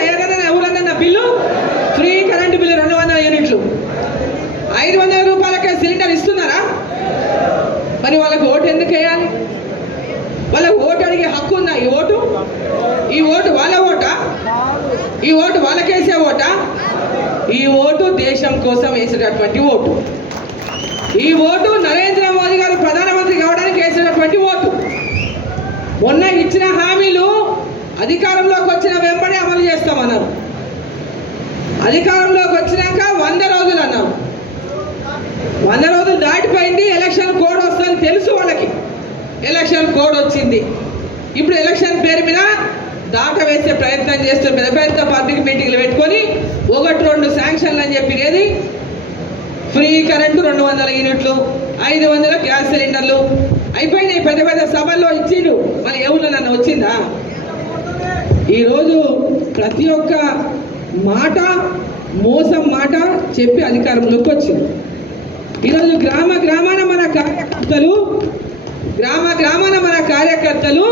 ఎవరన్నా బిల్లు? ఫ్రీ కరెంటు బిల్లు 200 యూనిట్లు. 500 రూపాయలకే సిలిండర్ ఇస్తున్నారా? మరి వాళ్ళకి ఓటు ఎందుకు వేయాలి? వాళ్ళకి ఓటు అడిగే హక్కు ఉందా? ఈ ఓటు వాళ్ళ ఓటా? ఈ ఓటు వాళ్ళకేసే ఓటా? ఈ ఓటు దేశం కోసం వేసేటటువంటి ఓటు. ఈ ఓటు నరేంద్ర మోదీ గారు ప్రధానమంత్రి కావడానికి వేసేటటువంటి ఓటు. మొన్న ఇచ్చిన హామీలు అధికారంలోకి వచ్చిన వెంబడే అమలు చేస్తామన్నారు. అధికారంలోకి వచ్చినాక 100 రోజులు అన్నారు. 100 రోజులు దాటిపోయింది. ఎలక్షన్ కోడ్ వస్తుందని తెలుసు వాళ్ళకి. ఎలక్షన్ కోడ్ వచ్చింది. ఇప్పుడు ఎలక్షన్ పేరు మీద దాట వేసే ప్రయత్నం చేస్తారు. పెద్ద పెద్ద పబ్లిక్ మీటింగ్లు పెట్టుకొని 1-2 శాంక్షన్లు అని చెప్పి ఏది ఫ్రీ కరెంటు 200 యూనిట్లు, 500 గ్యాస్ సిలిండర్లు అయిపోయినాయి. పెద్ద పెద్ద సభల్లో ఇచ్చిండు. మన ఎవరు నన్ను వచ్చిందా? ఈరోజు ప్రతి ఒక్క మాట మోసం మాట చెప్పి అధికారంలోకి వచ్చింది. ఈరోజు గ్రామాన మన కార్యకర్తలు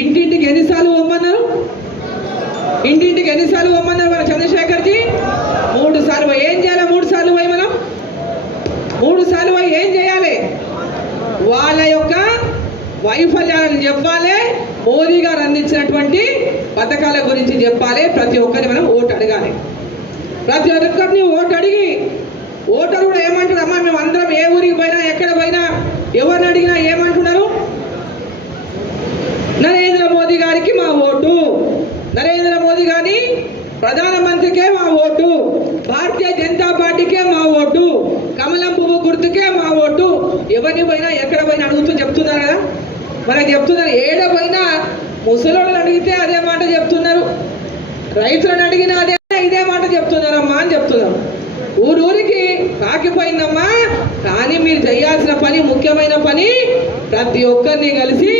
ఇంటింటికి ఎన్నిసార్లు పోమన్నారు? ఇంటింటికి ఎన్నిసార్లు పోమన్నారు మన చంద్రశేఖర్జీ? 3 సార్లు పోయి ఏం చేయాలి? 3 సార్లు పోయి మనం 3 సార్లు పోయి ఏం చేయాలి? వాళ్ళ యొక్క వైఫల్యాలను చెప్పాలి, మోదీ గారు అందించినటువంటి పథకాల గురించి చెప్పాలి. ప్రతి ఒక్కరిని మనం ఓటు అడగాలి. ప్రతి ఒక్కరిని ఓటు అడిగి ఓటరు కూడా ఏమంటారు? అమ్మా మేము అందరం ఏ ఊరికి పోయినా ఎక్కడ పోయినా ఎవరిని అడిగినా ఏమంటున్నారు? నరేంద్ర మోదీ గారికి మా ఓటు, నరేంద్ర మోదీ గారి ప్రధానమంత్రికే మా ఓటు, భారతీయ జనతా పార్టీకే మా ఓటు, కమలం పువ్వు గుర్తుకే మా ఓటు. ఎవరిని పోయినా ఎక్కడ పోయినా అడుగుతూ చెప్తున్నారు కదా. మనకి చెప్తున్నారు. ఏడ పోయినా ముసలోళ్ళని అడిగితే అదే మాట చెప్తున్నారు, రైతులను అడిగినా ఇదే మాట చెప్తున్నారమ్మా అని చెప్తున్నారు. ఊరూరికి కాకిపోయిందమ్మా. కానీ మీరు చేయాల్సిన పని, ముఖ్యమైన పని, ప్రతి ఒక్కరిని కలిసి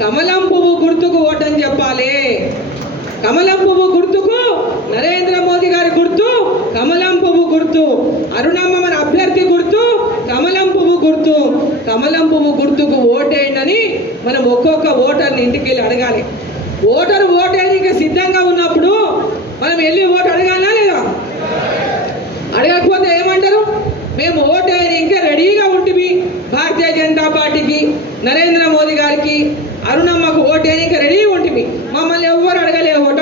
కమలం పువ్వు గుర్తుకు ఓటని చెప్పాలి. కమలం పువ్వు గుర్తుకు, నరేంద్ర మోదీ గారి గుర్తు కమలం పువ్వు గుర్తు, అరుణమ్మ మన అభ్యర్థి గుర్తు కమలం పువ్వు గుర్తు. కమలం పువ్వు గుర్తుకు ఓటేయండి మనం ఒక్కొక్క ఓటర్ని ఇంటికి వెళ్ళి అడగాలి. ఓటరు ఓటేయడానికి సిద్ధంగా ఉన్నప్పుడు మనం వెళ్ళి ఓటు అడగాలా లేదా? అడగకపోతే ఏమంటారు? మేము ఓటేయని ఇంకా రెడీగా ఉంటుంది, భారతీయ జనతా పార్టీకి, నరేంద్ర మోదీ గారికి, అరుణమ్మకు ఓటేయని ఇంకా రెడీగా ఉంటుంది, మమ్మల్ని ఎవ్వరు అడగలేదు ఓటు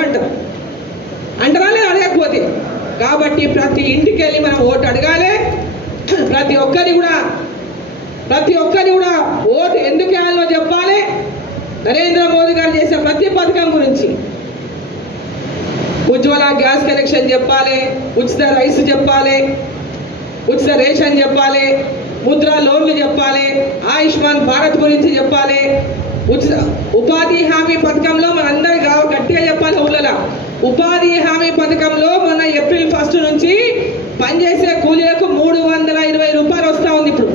అంటారా లేదా? అడగకపోతే. కాబట్టి ప్రతి ఇంటికి వెళ్ళి మనం ఓటు అడగాలి. ప్రతి ఒక్కరి కూడా ఓటు ఎందుకు వేయాలో చెప్పాలి. నరేంద్ర మోదీ గారు చేసే ప్రతి పథకం గురించి ఉజ్వల గ్యాస్ కనెక్షన్ చెప్పాలి, ఉచిత రైస్ చెప్పాలి, ఉచిత రేషన్ చెప్పాలి, ముద్రా లోన్లు చెప్పాలి, ఆయుష్మాన్ భారత్ గురించి చెప్పాలి, ఉచిత ఉపాధి హామీ పథకంలో మనందరి గట్టిగా చెప్పాలి. ఊళ్ళలో ఉపాధి హామీ పథకంలో మన ఏప్రిల్ 1 నుంచి పనిచేసే కూలీలకు 320 రూపాయలు వస్తూ ఉంది. ఇప్పుడు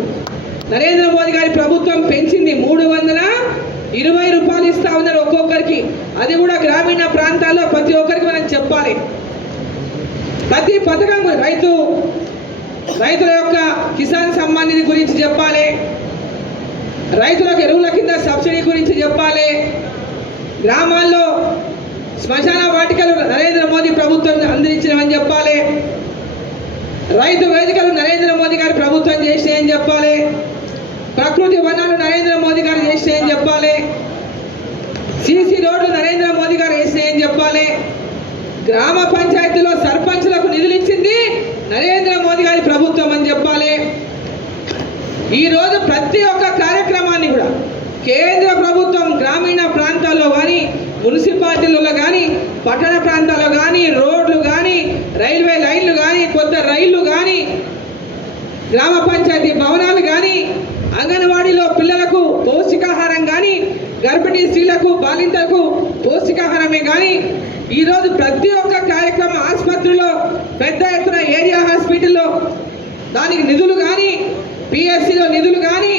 నరేంద్ర మోదీ గారి ప్రభుత్వం పెంచింది, 320 రూపాయలు ఇస్తా ఉన్నారు ఒక్కొక్కరికి. అది కూడా గ్రామీణ ప్రాంతాల్లో ప్రతి ఒక్కరికి మనం చెప్పాలి. ప్రతి పథకం రైతుల యొక్క కిసాన్ సమ్మాన్ నిధి గురించి చెప్పాలి, రైతులకు ఎరువుల కింద సబ్సిడీ గురించి చెప్పాలి, గ్రామాల్లో శ్మశాన వాటికలు నరేంద్ర మోదీ ప్రభుత్వం అందించినవని చెప్పాలి, రైతు వేదికలు నరేంద్ర మోదీ గారి ప్రభుత్వం చేసినాయని చెప్పాలి, ప్రకృతి వనాలు నరేంద్ర మోదీ గారు చేసినాయని చెప్పాలి, సీసీ రోడ్లు నరేంద్ర మోదీ గారు వేసినాయని చెప్పాలి, గ్రామ పంచాయతీలో సర్పంచ్లకు నిధులు ఇచ్చింది నరేంద్ర మోదీ గారి ప్రభుత్వం అని చెప్పాలి. ఈరోజు ప్రతి ఒక్క కార్యక్రమాన్ని కూడా కేంద్ర ప్రభుత్వం గ్రామీణ ప్రాంతాల్లో కానీ, మున్సిపాలిటీలలో కానీ, పట్టణ ప్రాంతాల్లో కానీ, రోడ్లు కానీ, రైల్వే లైన్లు కానీ, కొత్త రైళ్లు కానీ, గ్రామ పంచాయతీ భవనాలు కానీ, అంగన్వాడీలో పిల్లలకు పౌష్టికాహారం కానీ, గర్భిణీ స్త్రీలకు బాలింతలకు పౌష్టికాహారమే కానీ, ఈరోజు ప్రతి ఒక్క కార్యక్రమం ఆసుపత్రిలో పెద్ద ఎత్తున ఏరియా హాస్పిటల్లో దానికి నిధులు కానీ, పిఎస్సిలో నిధులు కానీ,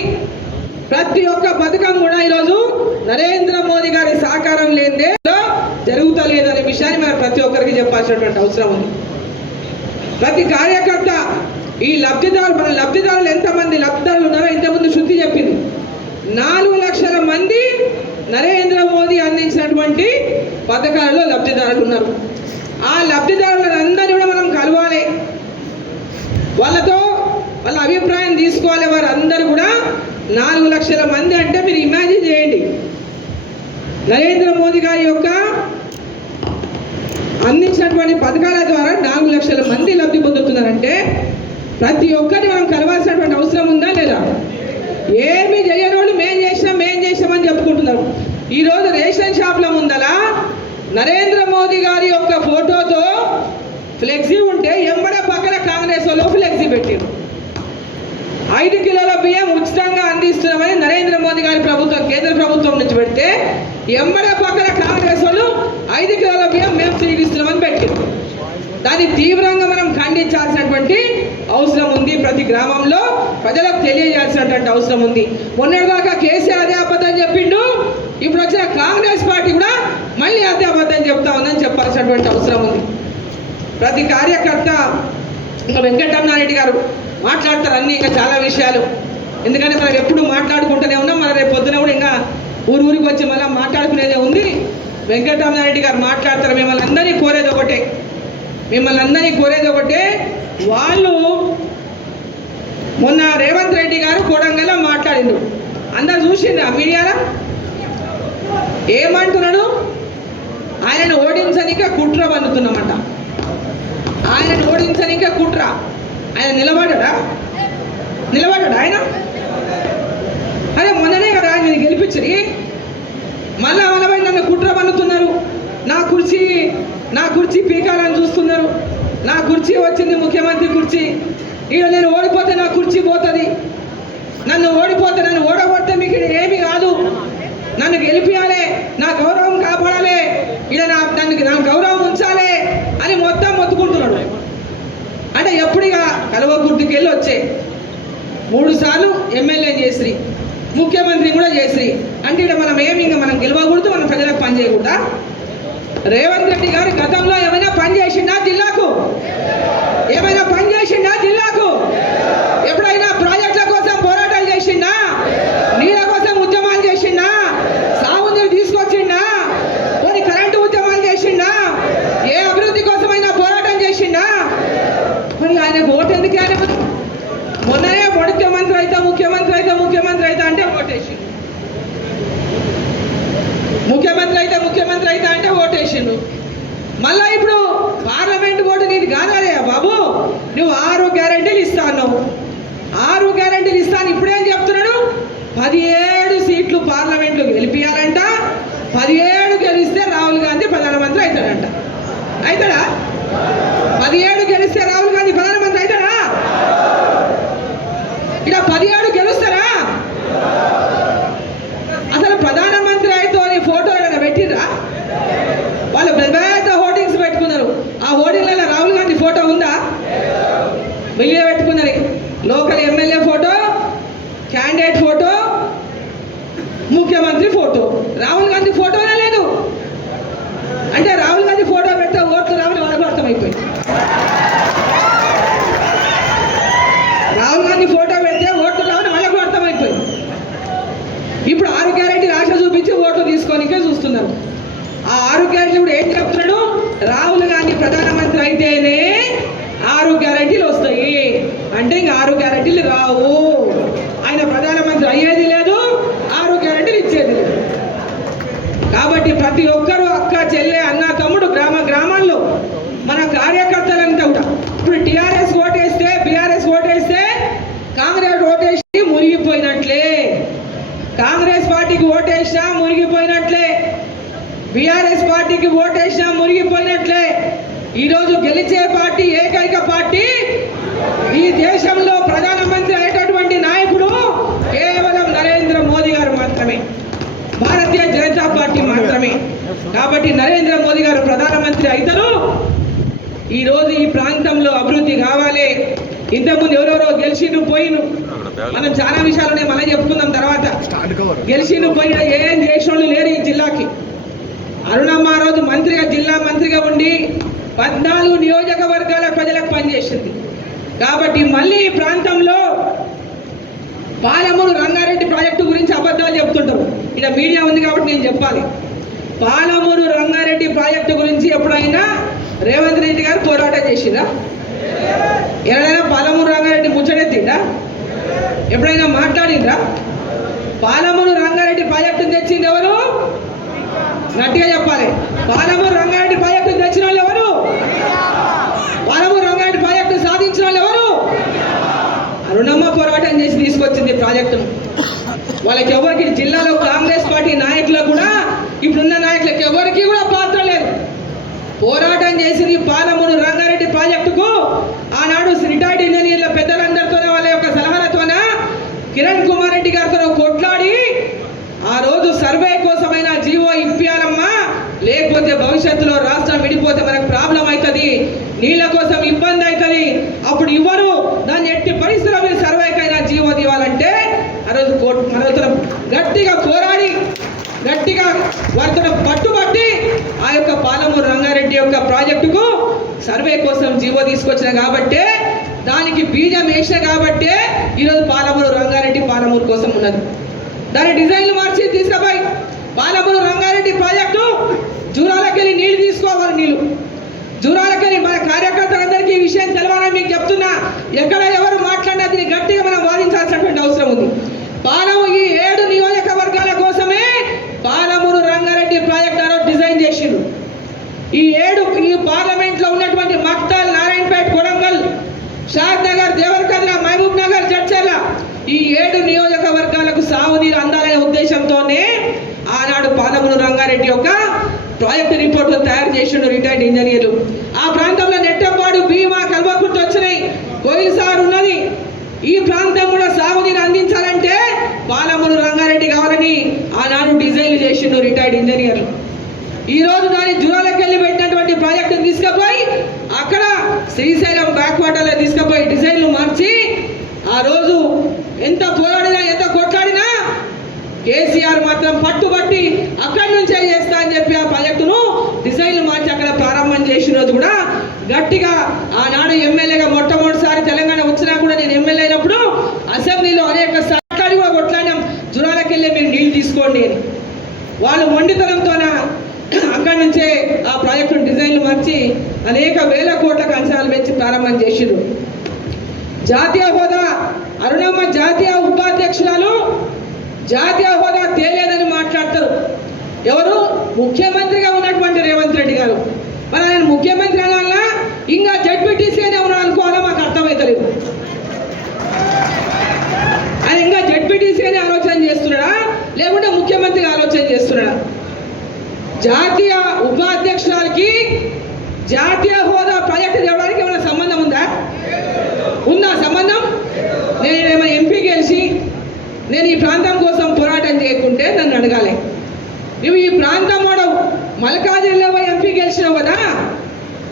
ప్రతి ఒక్క పథకం కూడా ఈరోజు నరేంద్ర మోదీ గారి సహకారం లేదే జరుగుతలేదనే విషయాన్ని మనం ప్రతి ఒక్కరికి చెప్పాల్సినటువంటి అవసరం ఉంది. ప్రతి కార్యకర్త ఈ లబ్ధిదారులు ఎంతమంది లబ్ధిదారులు ఉన్నారో ఇంతకుముందు శృతి చెప్పింది. 4 లక్షల మంది నరేంద్ర మోదీ అందించినటువంటి పథకాలలో లబ్ధిదారులు ఉన్నారు. ఆ లబ్ధిదారులందరినీ కూడా మనం కలవాలి, వాళ్ళతో వాళ్ళ అభిప్రాయం తీసుకోవాలి. వారందరూ కూడా 4 లక్షల మంది అంటే మీరు ఇమాజిన్ చేయండి, నరేంద్ర మోదీ గారి యొక్క అందించినటువంటి పథకాల ద్వారా 4 లక్షల మంది లబ్ధి పొందుతున్నారంటే ప్రతి ఒక్కరిని మనం కలవాల్సినటువంటి అవసరం ఉందా లేదా? ఏమి చేయనోళ్ళు మేం చేసామని చెప్పుకుంటున్నారు. ఈరోజు రేషన్ షాప్ల ముందల నరేంద్ర మోదీ గారి యొక్క ఫోటోతో ఫ్లెక్సీ ఉంటే ఎంబడే పక్కన కాంగ్రెస్ వాళ్ళు ఫ్లెక్సీ పెట్టారు. 5 కిలోల బియ్యం ఉచితంగా అందిస్తున్నామని నరేంద్ర మోదీ గారి ప్రభుత్వం కేంద్ర ప్రభుత్వం నుంచి పెడితే ఎంబడే పక్కన కాంగ్రెస్ వాళ్ళు 5 కిలోల బియ్యం మేము తిరిగిస్తున్నామని పెట్టారు. దాన్ని తీవ్రంగా మనం ఖండించాల్సినటువంటి అవసరం ఉంది. ప్రతి గ్రామంలో ప్రజలకు తెలియజేయాల్సినటువంటి అవసరం ఉంది. మొన్నటిదాకా కేసీఆర్ అదే అబద్ధం చెప్పిండు, ఇప్పుడు వచ్చిన కాంగ్రెస్ పార్టీ కూడా మళ్ళీ అదే అబద్ధం చెప్తా ఉందని చెప్పాల్సినటువంటి అవసరం ఉంది. ప్రతి కార్యకర్త ఇంకా వెంకటరమణారెడ్డి గారు మాట్లాడతారు అన్నీ, ఇంకా చాలా విషయాలు. ఎందుకంటే మనం ఎప్పుడు మాట్లాడుకుంటూనే ఉన్నాం. మన రేపు పొద్దున కూడా ఇంకా ఊరికి వచ్చి మళ్ళీ మాట్లాడుకునేదే ఉంది. వెంకటరమణారెడ్డి గారు మాట్లాడతారు. మిమ్మల్ని అందరినీ కోరేది ఒకటే, వాళ్ళు మొన్న రేవంత్ రెడ్డి గారు కొడంగల్లో మాట్లాడిండు. అందరు చూసిండ్రా మీడియాలో? ఏమంటున్నాడు? ఆయనను ఓడించనిక కుట్ర పన్నుతున్నామంట. ఆయనను ఓడించనిక కుట్ర. ఆయన నిలబడ్డా ఆయన? అదే మొన్ననే కదా ఆయన గెలిపించరి, మళ్ళా వాళ్ళపై నన్ను కుట్ర పన్నుతున్నారు. నా కుర్చీ పీకాలని చూస్తున్నారు. నా కుర్చీ వచ్చింది ముఖ్యమంత్రి కుర్చీ, ఈడ నేను ఓడిపోతే నా కుర్చీ పోతుంది. నన్ను ఓడగొడితే మీకు ఏమీ కాదు, నన్ను గెలిపియాలి, నా గౌరవం కాపాడాలి, ఈడ నా గౌరవం ఉంచాలి అని మొత్తం మొత్తుకుంటున్నాడు. అంటే ఎప్పుడుగా కల్వకుర్తికి వెళ్ళి వచ్చే 3 సార్లు ఎమ్మెల్యే చేసి ముఖ్యమంత్రి కూడా చేసి అంటే ఇక్కడ మనం గెలవకూడదు, మనం ప్రజలకు పని చేయకూడదా? రేవంత్ రెడ్డి గారు గతంలో ఏమైనా పని చేసిండా జిల్లాకు? ఎప్పుడైనా ప్రాజెక్టుల కోసం పోరాటాలు చేసిండా? నీళ్ళ కోసం ఉద్యమాలు చేసిండా? సాగునీరు తీసుకొచ్చిండా? కొన్ని కరెంటు ఉద్యమాలు చేసిండా? ఏ అభివృద్ధి కోసమైనా పోరాటం చేసిండా? మరి ఆయనకు ఓటు ఎందుకు? ఆయన మొన్ననే ముఖ్యమంత్రి అయితే అంటే ఓటేసిండు. ముఖ్యమంత్రి అయితే అంటే ఓటేసిండు. మళ్ళా ఇప్పుడు పార్లమెంట్ ఓటు నీది కాదే బాబు, నువ్వు 6 గ్యారెంటీలు ఇస్తాను. 6 గ్యారెంటీలు ఇస్తాను. ఇప్పుడేం చెప్తున్నాడు? 17 సీట్లు పార్లమెంట్లో గెలిపియాలంట. 17 గెలిస్తే రాహుల్ గాంధీ ప్రధానమంత్రి అవుతాడంట. అవుతాడా? 17 గెలిస్తే రాహుల్ గాంధీ ప్రధానమంత్రి అవుతాడా? ఇలా 17 గెలుస్తారా? అసలు ప్రధానమంత్రి అయితే ఫోటో ఏమైనా పెట్టిర్రా? వాళ్ళు పెద్ద హోర్డింగ్స్ పెట్టుకున్నారు. ఆ హోర్డింగ్లలో రాహుల్ గాంధీ ఫోటో ఉందా? మిలియా పెట్టుకున్నది. Local MLA photo, candidate photo, ముఖ్యమంత్రి ఫోటో, రాహుల్ గాంధీ ఫోటోనే లేదు. అంటే రాహుల్ గాంధీ ఫోటో పెడితే ఓట్లు రావని వాళ్ళకు అర్థమైపోయింది. రాహుల్ గాంధీ ఫోటో పెడితే ఓట్లు రావని వాళ్ళకు అర్థమైపోయింది. ఇప్పుడు 6 గ్యారెంటీ ఆశ చూపించి ఓట్లు తీసుకోనికే చూస్తున్నారు. ఆ 6 గ్యారెంటీ ఇప్పుడు ఏం చెప్తున్నాడు? రాహుల్ గాంధీ ప్రధానమంత్రి అయితేనే 6 గ్యారెంటీలు వస్తాయి అంటే ఇంకా 6 గ్యారెంటీలు రావు. ఆయన ప్రధానమంత్రి అయ్యేది లేదు, 6 గ్యారెంటీలు ఇచ్చేది లేదు. కాబట్టి ప్రతి ఒక్కరూ అక్క చెల్లె అన్న తమ్ముడు గ్రామాల్లో మన కార్యకర్తలంతా కూడా ఇప్పుడు టీఆర్ఎస్ ఓటేస్తే బీఆర్ఎస్ ఓటేస్తే కాంగ్రెస్ ఓటేసి మునిగిపోయినట్లే, కాంగ్రెస్ పార్టీకి ఓటేసినా మునిగిపోయినట్లే, బీఆర్ఎస్ పార్టీకి ఓటేసినా మునిగిపోయినట్లే. ఈరోజు గెలిచే పార్టీ ఏకైక పార్టీ ఈ దేశంలో ప్రధానమంత్రి అయ్యేటటువంటి నాయకుడు కేవలం నరేంద్ర మోదీ గారు మాత్రమే, భారతీయ జనతా పార్టీ మాత్రమే. కాబట్టి నరేంద్ర మోదీ గారు ప్రధానమంత్రి అవుతారు. ఈరోజు ఈ ప్రాంతంలో అభివృద్ధి కావాలి. ఇంతకుముందు ఎవరెవరో గెలిచిండు పోయిను, మనం చాలా విషయాలనే మనం చెప్పుకుందాం తర్వాత. గెలిచిండు పోయిన ఏం చేసిన వాళ్ళు లేరు ఈ జిల్లాకి. అరుణమ్మ ఆ రోజు మంత్రిగా, జిల్లా మంత్రిగా ఉండి 14 నియోజకవర్గాల ప్రజలకు పనిచేసింది. కాబట్టి మళ్ళీ ఈ ప్రాంతంలో పాలమూరు రంగారెడ్డి ప్రాజెక్టు గురించి అబద్ధాలు చెప్తుంటారు. ఇలా మీడియా ఉంది కాబట్టి నేను చెప్పాలి. పాలమూరు రంగారెడ్డి ప్రాజెక్టు గురించి ఎప్పుడైనా రేవంత్ రెడ్డి గారు పోరాటం చేసిందా? ఎవరైనా పాలమూరు రంగారెడ్డి ముచ్చటెత్తిందా? ఎప్పుడైనా మాట్లాడిందా? పాలమూరు రంగారెడ్డి ప్రాజెక్టును తెచ్చింది ఎవరు? గట్టిగా చెప్పాలి. పాలమూరు రంగారెడ్డి ప్రాజెక్టు తెచ్చిన వాళ్ళు ఎవరు? పాలమూరు రంగారెడ్డి ప్రాజెక్టు సాధించిన వాళ్ళు ఎవరు? అరుణమ్మ పోరాటం చేసి తీసుకొచ్చింది ప్రాజెక్టును. వాళ్ళకి ఎవరికి జిల్లాలో కాంగ్రెస్ పార్టీ నాయకులకు కూడా, ఇప్పుడున్న నాయకులకు ఎవరికి కూడా పాత్ర లేదు. పోరాటం చేసింది పాలమూరు రంగారెడ్డి ప్రాజెక్టుకు. ఆనాడు రిటైర్డ్ ఇంజనీర్ల పెద్దలందరితో వాళ్ళ యొక్క సలహాలతోన కిరణ్ కుమార్ రెడ్డి గారితో కొట్లాడి ఆ రోజు సర్వే కోసమైనా జీవో ఇప్పియాలమ్మా, లేకపోతే భవిష్యత్తులో రాష్ట్రం విడిపోతే మనకు ప్రాబ్లం అవుతుంది, నీళ్ళ కోసం ఇబ్బంది అవుతుంది, అప్పుడు ఇవ్వరు, దాన్ని ఎట్టి పరిస్థితుల్లో మీరు సర్వేకైనా జీవో ఇవ్వాలంటే ఆ రోజు మనతో గట్టిగా పోరాడి గట్టిగా వారితో పట్టుబట్టి ఆ యొక్క పాలమూరు రంగారెడ్డి యొక్క ప్రాజెక్టుకు సర్వే కోసం జీవో తీసుకొచ్చిన కాబట్టే, దానికి బీజం వేసిన కాబట్టే ఈరోజు పాలమూరు రంగారెడ్డి పాలమూరు కోసం ఉన్నది. దాని డిజైన్లు మార్చి తీసుకుపోయి పాలమూరు రంగారెడ్డి ప్రాజెక్టు జూరాలకెళ్ళి నీళ్లు తీసుకోవాలి. నీళ్లు జూరాలకెళ్ళి మన కార్యకర్తలందరికీ ఈ విషయం తెలవాలని మీకు చెప్తున్నా. ఎక్కడ ఎవరు మాట్లాడినా దీన్ని గట్టిగా మనం వాదించాల్సినటువంటి అవసరం ఉంది. ఈ 7 నియోజకవర్గాల కోసమే పాలమూరు రంగారెడ్డి ప్రాజెక్ట్ ఆ రోజు డిజైన్ చేసిండ్రు. ఈ పార్లమెంట్ లో ఉన్నటువంటి మక్తల్, నారాయణపేట, కొడంగల్, షాద్ నగర్, దేవరకద్ర, మహబూబ్ నగర్, జడ్చర్ల ఈ 7 నియోజకవర్గాలకు సాగునీరు అందాలనే ఉద్దేశంతోనే ఆనాడు పాలమూరు రంగారెడ్డి యొక్క ప్రాజెక్టు రిపోర్ట్లు తయారు చేసిండు రిటైర్డ్ ఇంజనీర్లు. ఆ ప్రాంతంలో నెట్టంపాడు, భీమా, కల్వకుర్తి వచ్చినాయి, కోయిల్సార్ ఉన్నది. ఈ ప్రాంతం కూడా సాగునీరు అందించాలంటే పాలమూరు రంగారెడ్డి కావాలని ఆనాడు డిజైన్లు చేసిండు రిటైర్డ్ ఇంజనీర్లు. ఈ రోజు దాని జూరాలకెళ్ళి పెట్టినటువంటి ప్రాజెక్టును తీసుకుపోయి అక్కడ శ్రీశైలం బ్యాక్ వాటర్లో తీసుకుపోయి డిజైన్లు మార్చి ఆ రోజు ఎంత పోరాడినా ఎంత కొట్లాడినా కేసీఆర్ మాత్రం పట్టుబట్టి అక్కడి నుంచే చేస్తా అని చెప్పి ఆ ప్రాజెక్టును డిజైన్లు మార్చి అక్కడ ప్రారంభం చేసిన రోజు కూడా గట్టిగా ఆనాడు ఎమ్మెల్యేగా మొట్టమొదటిసారి తెలంగాణ వచ్చినా కూడా నేను ఎమ్మెల్యే అయినప్పుడు అసెంబ్లీలో అనేక సార్లు కూడా కొట్లాడినాం, జూరాలకెళ్ళి మీరు నీళ్లు తీసుకోండి అని. వాళ్ళు మొండితనంతోన అక్కడి నుంచే ఆ ప్రాజెక్టును డిజైన్లు మార్చి అనేక వేల కోట్లకు అంచనాలు పెంచి ప్రారంభం చేసిరు. జాతీయ హోదా, అరుణమ్మ జాతీయ ఉపాధ్యక్షురాలు, జాతీయ హోదా తేలేదని మాట్లాడతారు. ఎవరు? ముఖ్యమంత్రిగా ఉన్నటువంటి రేవంత్ రెడ్డి గారు. మరి ఆయన ముఖ్యమంత్రి అనాలన్నా ఇంకా జడ్పీటీసీ అని ఎవరు అనుకోవాలో మాకు అర్థమవుతలేదు. ఆయన ఇంకా జడ్పీటీసీ అని ఆలోచన చేస్తున్నాడా లేకుంటే ముఖ్యమంత్రిగా ఆలోచన చేస్తున్నాడా? జాతీయ ఉపాధ్యక్షురాలకి జాతీయ హోదా ప్రాజెక్టు తేవడానికి ఏమైనా సంబంధం ఉందా? ఉందా సంబంధం? నేను ఏమైనా ఎంపీ గెలిచి నేను ఈ ప్రాంతం కోసం పోరాటం చేయకుంటే నన్ను అడగాలి. నువ్వు ఈ ప్రాంతం వాడవు, మల్కాజిల్లాలో ఎంపీ గెలిచినావు కదా,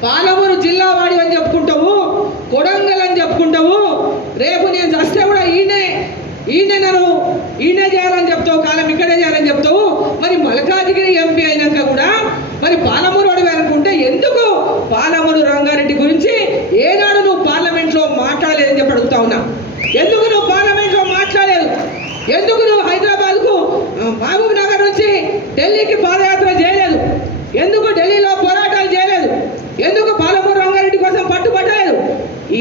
పాలమూరు జిల్లా వాడి అని చెప్పుకుంటావు, కొడంగల్ అని చెప్పుకుంటావు, రేపు నేను చస్తే కూడా ఈయనే నన్ను ఈయనే చేయాలని చెప్తావు, కాలం ఇక్కడే చేయాలని చెప్తావు. మరి మల్కాజిగిరి ఎంపీ అయినాక కూడా మరి పాలమూరు వాడు అనుకుంటే ఎందుకు పాలమూరు రంగారెడ్డి గురించి ఏనాడు నువ్వు పార్లమెంట్లో మాట్లాడలేదని చెప్పి అడుగుతా ఉన్నా. ఎందుకు నువ్వు పార్లమెంట్లో మాట్లాడలేదు? ఎందుకు నువ్వు హైదరాబాద్కు మహబూబ్ నగర్ నుంచి ఢిల్లీకి పాదయాత్ర చేయలేదు? ఎందుకు ఢిల్లీలో పోరాటాలు చేయలేదు? ఎందుకు పాలమూరు రంగారెడ్డి కోసం పట్టుబట్టలేదు?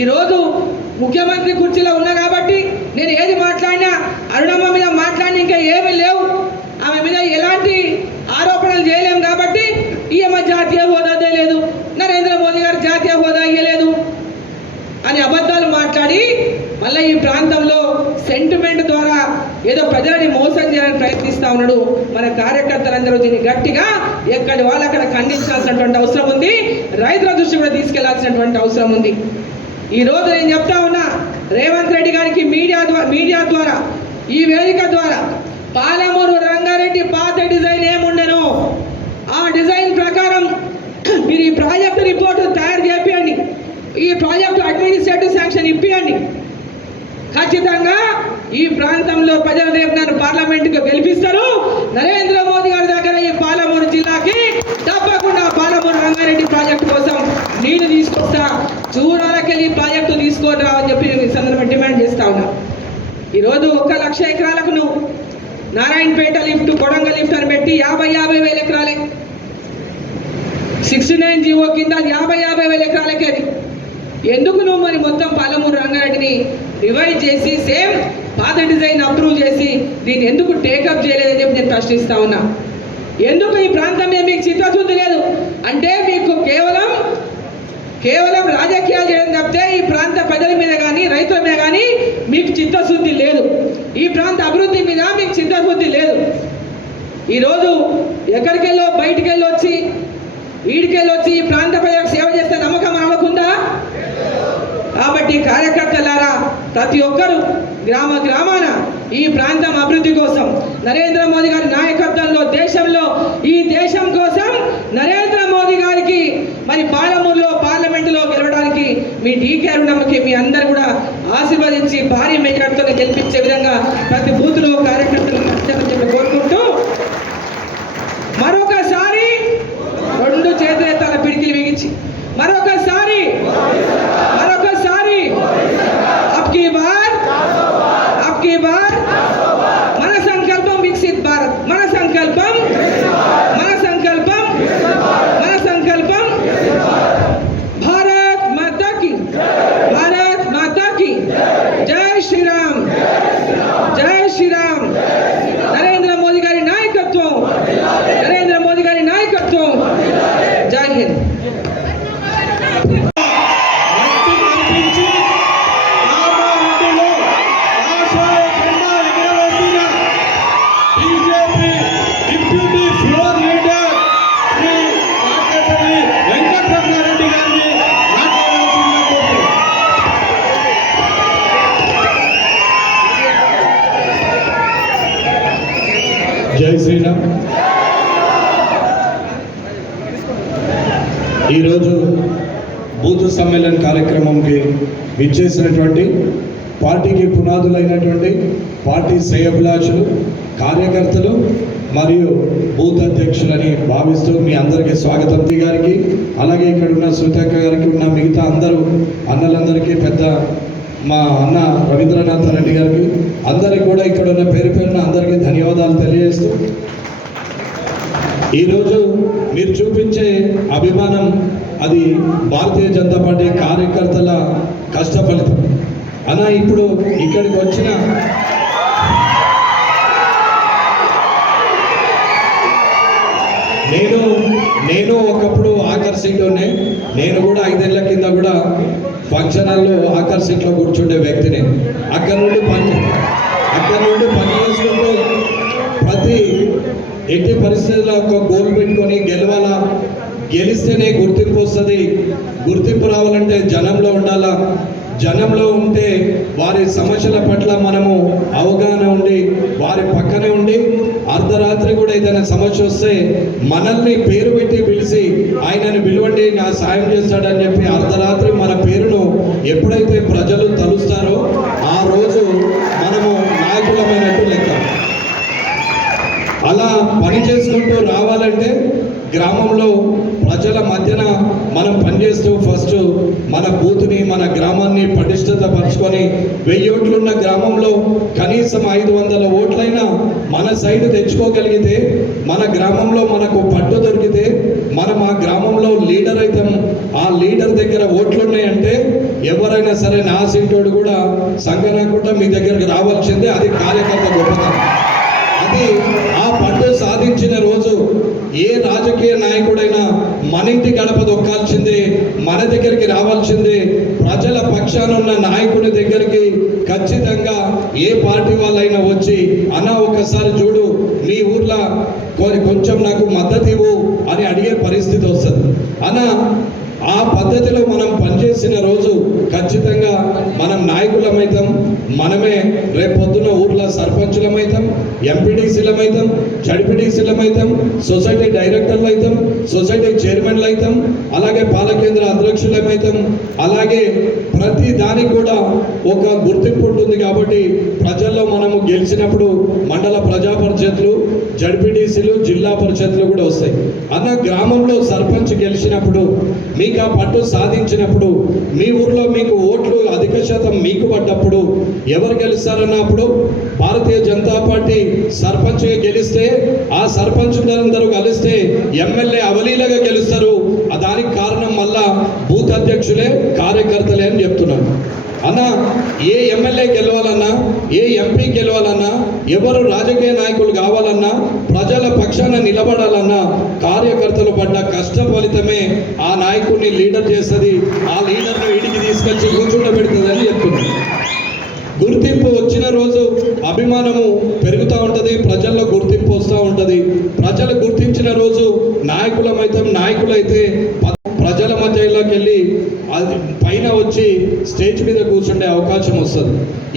ఈరోజు ముఖ్యమంత్రి కుర్చీలో ఉన్నా కాబట్టి నేను ఏది మాట్లాడినా అరుణమ్మ మీద మాట్లాడిన ఇంకా ఏమీ లేవు, ఆమె మీద ఎలాంటి ఆరోపణలు చేయలేము కాబట్టి ఈమె జాతీయ హోదా తెలియదు, నరేంద్ర మోదీ గారు జాతీయ హోదా ఇయ్యలేదు అని అబద్ధాలు మాట్లాడి మళ్ళీ ఈ ప్రాంతంలో సెంటిమెంట్ ద్వారా ఏదో ప్రజలని మోసం చేయాలని ప్రయత్నిస్తూ ఉన్నాడు. మన కార్యకర్తలందరూ దీన్ని గట్టిగా ఎక్కడి వాళ్ళు అక్కడ ఖండించాల్సినటువంటి అవసరం ఉంది, రైతుల దృష్టి కూడా తీసుకెళ్లాల్సినటువంటి అవసరం ఉంది. ఈరోజు నేను చెప్తా ఉన్నా, రేవంత్ రెడ్డి గారికి మీడియా ద్వారా ఈ వేదిక ద్వారా పాలమూరు రంగారెడ్డి పాత డిజైన్ ఏముండెనో ఆ డిజైన్ ప్రకారం మీరు ఈ ప్రాజెక్టు రిపోర్టు తయారు చేపియండి, ఈ ప్రాజెక్టు అడ్మినిస్ట్రేటివ్ శాంక్షన్ ఇప్పియండి. ఖచ్చితంగా ఈ ప్రాంతంలో ప్రజలు రేపు నన్ను పార్లమెంటుకు గెలిపిస్తారు. నరేంద్ర మోదీ గారి దగ్గర ఈ పాలమూరు జిల్లాకి తప్పకుండా పాలమూరు రంగారెడ్డి ప్రాజెక్టు కోసం నీళ్లు తీసుకొస్తా, చూడాలకెళ్ళి ప్రాజెక్టు తీసుకొని రా అని చెప్పి ఈ సందర్భంగా డిమాండ్ చేస్తా ఉన్నా. ఈరోజు 1 లక్ష ఎకరాలకు నువ్వు నారాయణపేట లిఫ్ట్, కొడంగల్ లిఫ్ట్ అని పెట్టి 50,000 ఎకరాలే 69 జీవో కింద 50,000 ఎకరాలకే. అది ఎందుకు నువ్వు మరి మొత్తం పాలమూరు రంగారెడ్డిని రివైజ్ చేసి సేమ్ పాత డిజైన్ అప్రూవ్ చేసి దీన్ని ఎందుకు టేకప్ చేయలేదని చెప్పి నేను ప్రశ్నిస్తా ఉన్నా. ఎందుకు ఈ ప్రాంతం మీద మీకు చిత్తశుద్ధి లేదు? అంటే మీకు కేవలం రాజకీయాలు చేయడం తప్పితే ఈ ప్రాంత ప్రజల మీద కానీ రైతుల మీద కానీ మీకు చిత్తశుద్ధి లేదు, ఈ ప్రాంత అభివృద్ధి మీద మీకు చిత్తశుద్ధి లేదు. ఈరోజు ఎక్కడికెళ్ళో బయటికెళ్ళి వచ్చి ఈడికెళ్ళొచ్చి ఈ ప్రాంత ప్రజలకు సేవ చేస్తే నమ్మకం మనకుందా? కాబట్టి కార్యకర్తలారా ప్రతి ఒక్కరూ గ్రామాన ఈ ప్రాంతం అభివృద్ధి కోసం నరేంద్ర మోదీ గారి నాయకత్వంలో దేశంలో ఈ దేశం కోసం నరేంద్ర మోదీ గారికి మరి పాలమూరులో పార్లమెంటులో గెలవడానికి మీ డీకే అరుణమ్మకి మీ అందరు కూడా ఆశీర్వదించి భారీ మెజార్టీతో గెలిపించే విధంగా ప్రతి బూత్లో కార్యకర్తలను కోరుకుంటూ మరొకసారి 2 చేతులెత్తాల పిడికిలు బిగించి మరొకసారి అబ్కి బార్ మన సంకల్పం వికసిత్ భారత్, మన సంకల్పం భారత్ మాతా కి జై శ్రీరామ్, నరేంద్ర మోదీ గారి నాయకత్వం, జై హింద్. జై శ్రీరామ్. ఈరోజు బూత్ సమ్మేళన కార్యక్రమంకి విచ్చేసినటువంటి పార్టీకి పునాదులైనటువంటి పార్టీ శ్రేయోభిలాషులు, కార్యకర్తలు మరియు బూత్ అధ్యక్షులని భావిస్తూ మీ అందరికీ స్వాగతం. గారికి అలాగే ఇక్కడ ఉన్న సుతక్క గారికి ఉన్న మిగతా అన్నలందరికీ పెద్ద మా అన్న రవీంద్రనాథ్ రెడ్డి గారికి అందరికి కూడా ఇక్కడ ఉన్న పేరున అందరికీ ధన్యవాదాలు తెలియజేస్తూ ఈరోజు మీరు చూపించే అభిమానం అది భారతీయ జనతా పార్టీ కార్యకర్తల కష్ట ఫలితం. అలా ఇప్పుడు ఇక్కడికి వచ్చిన నేను ఒకప్పుడు ఆఖరి సీట్లోనే, నేను కూడా 5 ఏళ్ల కింద కూడా ఫంక్షన్ హాల్లో ఆఖరి సీట్లో కూర్చుండే వ్యక్తిని. అక్కడ నుండి పని చేసుకుంటూ ఎట్టి పరిస్థితుల్లో ఒక గోల్ పెట్టుకొని గెలిస్తేనే గుర్తింపు వస్తుంది. గుర్తింపు రావాలంటే జనంలో ఉండాలా. జనంలో ఉంటే వారి సమస్యల పట్ల మనము అవగాహన ఉండి వారి పక్కనే ఉండి అర్ధరాత్రి కూడా ఏదైనా సమస్య వస్తే మనల్ని పేరు పెట్టి పిలిచి ఆయనని పిలవండి నా సాయం చేస్తాడని చెప్పి అర్ధరాత్రి మన పేరును ఎప్పుడైతే ప్రజలు తలుస్తారో ఆ రోజు మనము నాయకులమైనట్టు లెక్క. అలా పని చేసుకుంటూ రావాలంటే గ్రామంలో ప్రజల మధ్యన మనం పనిచేస్తూ ఫస్ట్ మన బూత్ని మన గ్రామాన్ని పటిష్టత పరుచుకొని 1000 ఓట్లున్న గ్రామంలో కనీసం 500 ఓట్లైనా మన సైడ్ తెచ్చుకోగలిగితే మన గ్రామంలో మనకు పట్టు దొరికితే మనం ఆ గ్రామంలో లీడర్ అవుతాం. ఆ లీడర్ దగ్గర ఓట్లున్నాయంటే ఎవరైనా సరే నా సీటోడు కూడా సంగనాకుండా మీ దగ్గరకు రావాల్సిందే. అది కార్యకర్త గొప్పతనం. అది ఆ పట్టు సాధించిన రోజు ఏ రాజకీయ నాయకుడైనా మన ఇంటి గడప దొక్కాల్సిందే, మన దగ్గరికి రావాల్సిందే. ప్రజల పక్షాన ఉన్న నాయకుడి దగ్గరికి ఖచ్చితంగా ఏ పార్టీ వాళ్ళైనా వచ్చి అన్న ఒకసారి చూడు మీ ఊర్లో కొంచెం నాకు మద్దతు ఇవ్వు అని అడిగే పరిస్థితి వస్తుంది. అన్న ఆ పద్ధతిలో మనం పనిచేసిన రోజు ఖచ్చితంగా మనం నాయకులమైతాం. మనమే రేపు పొద్దున్న ఊర్లో సర్పంచులమైతాం, ఎంపీడీసీలమైతాం, జడ్పీడీసీలమైతాం, సొసైటీ డైరెక్టర్లు అవుతాం, సొసైటీ చైర్మన్లు అవుతాం, అలాగే పాలకేంద్ర అధ్యక్షులమైతాం. అలాగే ప్రతి దానికి కూడా ఒక గుర్తింపు ఉంటుంది. కాబట్టి ప్రజల్లో మనము గెలిచినప్పుడు మండల ప్రజా పరిషత్లు, జడ్పీడీసీలు, జిల్లా పరిషత్లు కూడా వస్తాయి. అన్న గ్రామంలో సర్పంచ్ గెలిచినప్పుడు మీకు ఆ పట్టు సాధించినప్పుడు మీ ఊర్లో మీకు ఓట్లు అధిక శాతం మీకు పడ్డప్పుడు ఎవరు గెలుస్తారన్నప్పుడు భారతీయ జనతా పార్టీ సర్పంచ్గా గెలిస్తే ఆ సర్పంచులందరూ కలిస్తే ఎమ్మెల్యే అవలీలగా గెలుస్తారు. దానికి కారణం మళ్ళా బూత్ అధ్యక్షులే కార్యకర్తలే అని చెప్తున్నాను. అన్న ఏ ఎమ్మెల్యే గెలవాలన్నా, ఏ ఎంపీ గెలవాలన్నా, ఎవరు రాజకీయ నాయకులు కావాలన్నా, ప్రజల పక్షాన నిలబడాలన్నా కార్యకర్తలు పడ్డ కష్ట ఫలితమే ఆ నాయకుడిని లీడర్ చేస్తుంది. ఆ లీడర్ను ఇంటికి తీసుకొచ్చి కూర్చోబెడుతుంది అని చెప్తున్నాను. గుర్తింపు వచ్చిన రోజు అభిమానము పెరుగుతూ ఉంటుంది, ప్రజల్లో గుర్తింపు వస్తూ ఉంటుంది. ప్రజలు గుర్తించిన రోజు నాయకులైతే ప్రజల మధ్యలోకి వెళ్ళి అది పైన వచ్చి స్టేజ్ మీద కూర్చుండే అవకాశం వస్తుంది.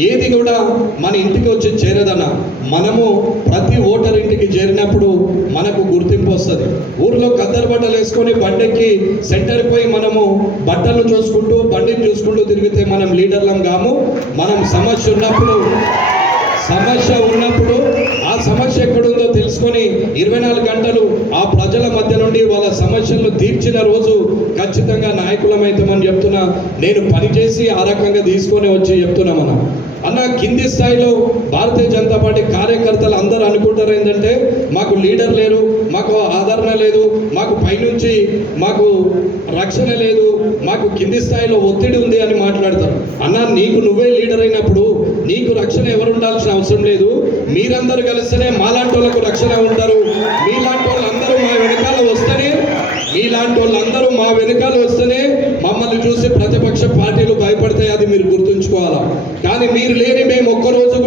ఏది కూడా మన ఇంటికి వచ్చి చేరదన్న, మనము ప్రతి ఓటర్ ఇంటికి చేరినప్పుడు మనకు గుర్తింపు వస్తుంది. ఊర్లో కద్దరు బట్టలు వేసుకొని బండెక్కి సెంటర్కి పోయి మనము బట్టలు చూసుకుంటూ బండిని చూసుకుంటూ తిరిగితే మనం లీడర్లం కాము. మనం సమస్య ఉన్నప్పుడు ఆ సమస్య ఎక్కడుందో తెలుసుకొని 24 గంటలు ఆ ప్రజల మధ్య నుండి వాళ్ళ సమస్యలను తీర్చిన రోజు ఖచ్చితంగా నాయకులమైతామని చెప్తున్నా. నేను పనిచేసి ఆ రకంగా తీసుకొని వచ్చి చెప్తున్నామన్నా. అన్న కింది స్థాయిలో భారతీయ జనతా పార్టీ కార్యకర్తలు అందరూ అనుకుంటారు ఏంటంటే మాకు లీడర్ లేరు, మాకు ఆదరణ లేదు, మాకు పైనుంచి మాకు రక్షణ లేదు, మాకు కింది స్థాయిలో ఒత్తిడి ఉంది అని మాట్లాడతారు. అన్న నీకు నువ్వే లీడర్ అయినప్పుడు నీకు రక్షణ ఎవరు ఉండాల్సిన అవసరం లేదు. మీరందరూ కలిస్తేనే మాలాంటి వాళ్ళకు రక్షణ ఉంటారు. మీలాంటి వాళ్ళందరూ మా వెనకాల వస్తేనే మమ్మల్ని చూసి ప్రతిపక్ష పార్టీలు భయపడతాయి. అది మీరు గుర్తుంచుకోవాలా. కానీ మీరు లేని మేము ఒక్కరోజు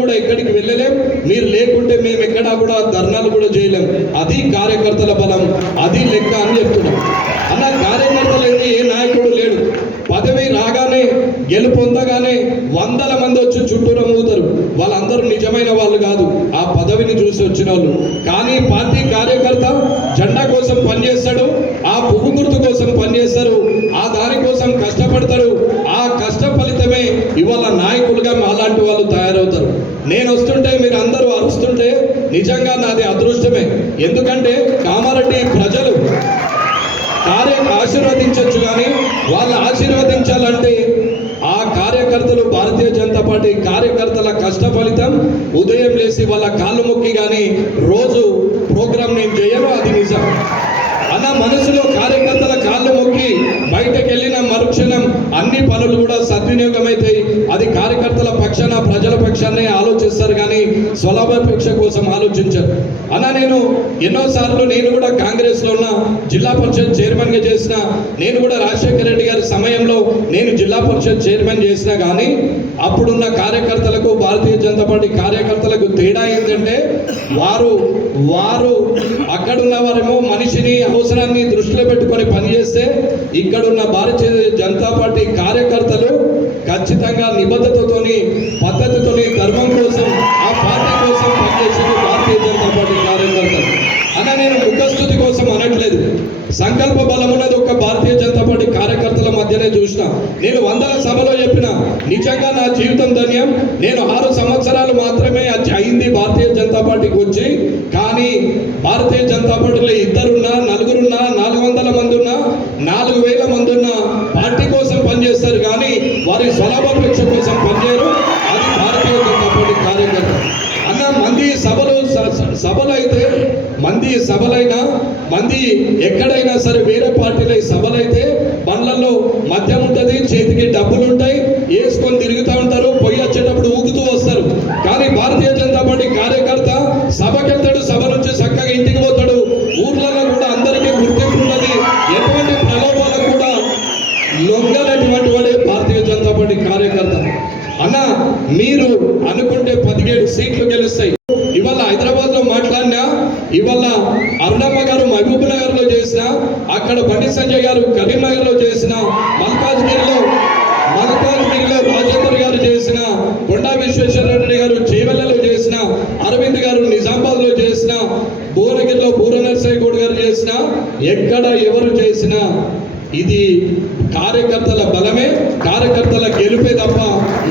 కూడా ఎక్కడికి వెళ్ళలేం. మీరు లేకుంటే మేము ఎక్కడా కూడా ధర్నాలు కూడా చేయలేం. అది కార్యకర్తల బలం, అది లెక్క అని చెప్తున్నాం. అన్న కార్యకర్తలు ఏ నాయకుడు లేడు. పదవి రాగానే గెలుపొందగానే 100 మంది వచ్చి చుట్టూరా మూతారు. వాళ్ళందరూ నిజమైన వాళ్ళు కాదు, ఆ పదవిని చూసి వచ్చిన వాళ్ళు. కానీ పార్టీ కార్యకర్త జెండా కోసం పనిచేస్తాడు, ఆ పువ్వు గుర్తు కోసం పనిచేస్తారు, ఆ దాని కోసం కష్టపడతారు. ఆ కష్ట ఫలితమే ఇవాళ నాయకులుగా అలాంటి వాళ్ళు తయారవుతారు. నేను వస్తుంటే మీరు అందరూ అరుస్తుంటే నిజంగా నాది అదృష్టమే. ఎందుకంటే కామారెడ్డి ప్రజలు ఆశీర్వదించవచ్చు, కానీ వాళ్ళు ఆశీర్వదించాలంటే ఆ కార్యకర్తలు భారతీయ జనతా పార్టీ కార్యకర్తల కష్ట ఫలితం. ఉదయం లేచి వాళ్ళ కాళ్ళు మొక్కి కానీ రోజు ప్రోగ్రాం నేను చేయను, అది నిజం. అన్న మనసులో కార్యకర్తల కాళ్ళు మొక్కి బయటకు వెళ్ళిన మరుక్షణం అన్ని పనులు కూడా సద్వినియోగం అవుతాయి. అది కార్యకర్తల పక్షాన ప్రజల పక్షాన్నే ఆలోచిస్తారు. కానీ స్వలాభాపేక్ష కోసం ఆలోచించారు. అన్న నేను ఎన్నోసార్లు నేను కూడా కాంగ్రెస్లో ఉన్న జిల్లా పరిషత్ చైర్మన్గా చేసిన, నేను కూడా రాజశేఖర రెడ్డి గారి సమయంలో నేను జిల్లా పరిషత్ చైర్మన్ చేసిన, కానీ అప్పుడున్న కార్యకర్తలకు భారతీయ జనతా పార్టీ కార్యకర్తలకు తేడా ఏంటంటే వారు అక్కడున్న వారేమో మనిషిని అవసరాన్ని దృష్టిలో పెట్టుకొని పనిచేస్తే, ఇక్కడున్న భారతీయ జనతా పార్టీ కార్యకర్తలు ఖచ్చితంగా నిబద్ధతతోని పద్ధతితోని ధర్మం కోసం ఆ పార్టీ కోసం పనిచేసిన భారతీయ జనతా పార్టీ కార్యకర్తలు. అన్న నేను ముఖస్థుతి కోసం అనట్లేదు, సంకల్ప బలం ఉన్నది ఒక భారతీయ జనతా పార్టీ కార్యకర్తల మధ్యనే చూసిన. నేను వందల సభలో చెప్పిన, నిజంగా నా జీవితం ధన్యం. నేను 6 సంవత్సరాలు మాత్రమే అయింది భారతీయ జనతా పార్టీకి వచ్చి, కానీ భారతీయ జనతా పార్టీలో 2 4 400 మంది ఉన్నా 4000 మంది ఉన్నా పార్టీ కోసం పనిచేస్తారు, కానీ వారి స్వలాభాపేక్ష కోసం పనిచేయరు. అది భారతీయ జనతా పార్టీ కార్యకర్త. అన్న మంది సభలైతే సభలైనా మంది ఎక్కడైనా సరే వేరే పార్టీల సభలైతే బండ్లలో మద్యం ఉంటుంది, చేతికి డబ్బులు ఉంటాయి, వేసుకొని తిరుగుతూ ఉంటారు, పొయ్యి వచ్చేటప్పుడు ఊగుతూ వస్తారు. కానీ భారతీయ జనతా పార్టీ కార్యకర్త సభకి వెళ్తాడు, సభ నుంచి చక్కగా ఇంటికి పోతాడు. ఊర్లలో కూడా అందరికీ గుర్తింపు ఉన్నది, ఎటువంటి ప్రలోభాలకు కూడా లొంగనటువంటి వాడే భారతీయ జనతా పార్టీ కార్యకర్త. అన్న మీరు అనుకుంటే 17 సీట్లు గెలుస్తాయి. ఇవాళ హైదరాబాద్ లో మాట్లాడినా, ఇవాళ అరుణమ్మ గారు మహబూబ్ నగర్ లో చేసిన, అక్కడ బండి సంజయ్ గారు కరీంనగర్ లో చేసిన, మల్కాజ్గిరిలో రాజేందర్ గారు చేసిన, కొండా విశ్వేశ్వరరెడ్డి గారు చేవెళ్లలో చేసిన, అరవింద్ గారు నిజామాబాద్ లో చేసిన, భువనగిరిలో బూర నరసయ్య గౌడ్ గారు చేసిన, ఎక్కడ ఎవరు చేసినా ఇది కార్యకర్తల బలమే, కార్యకర్తల గెలుపే తప్ప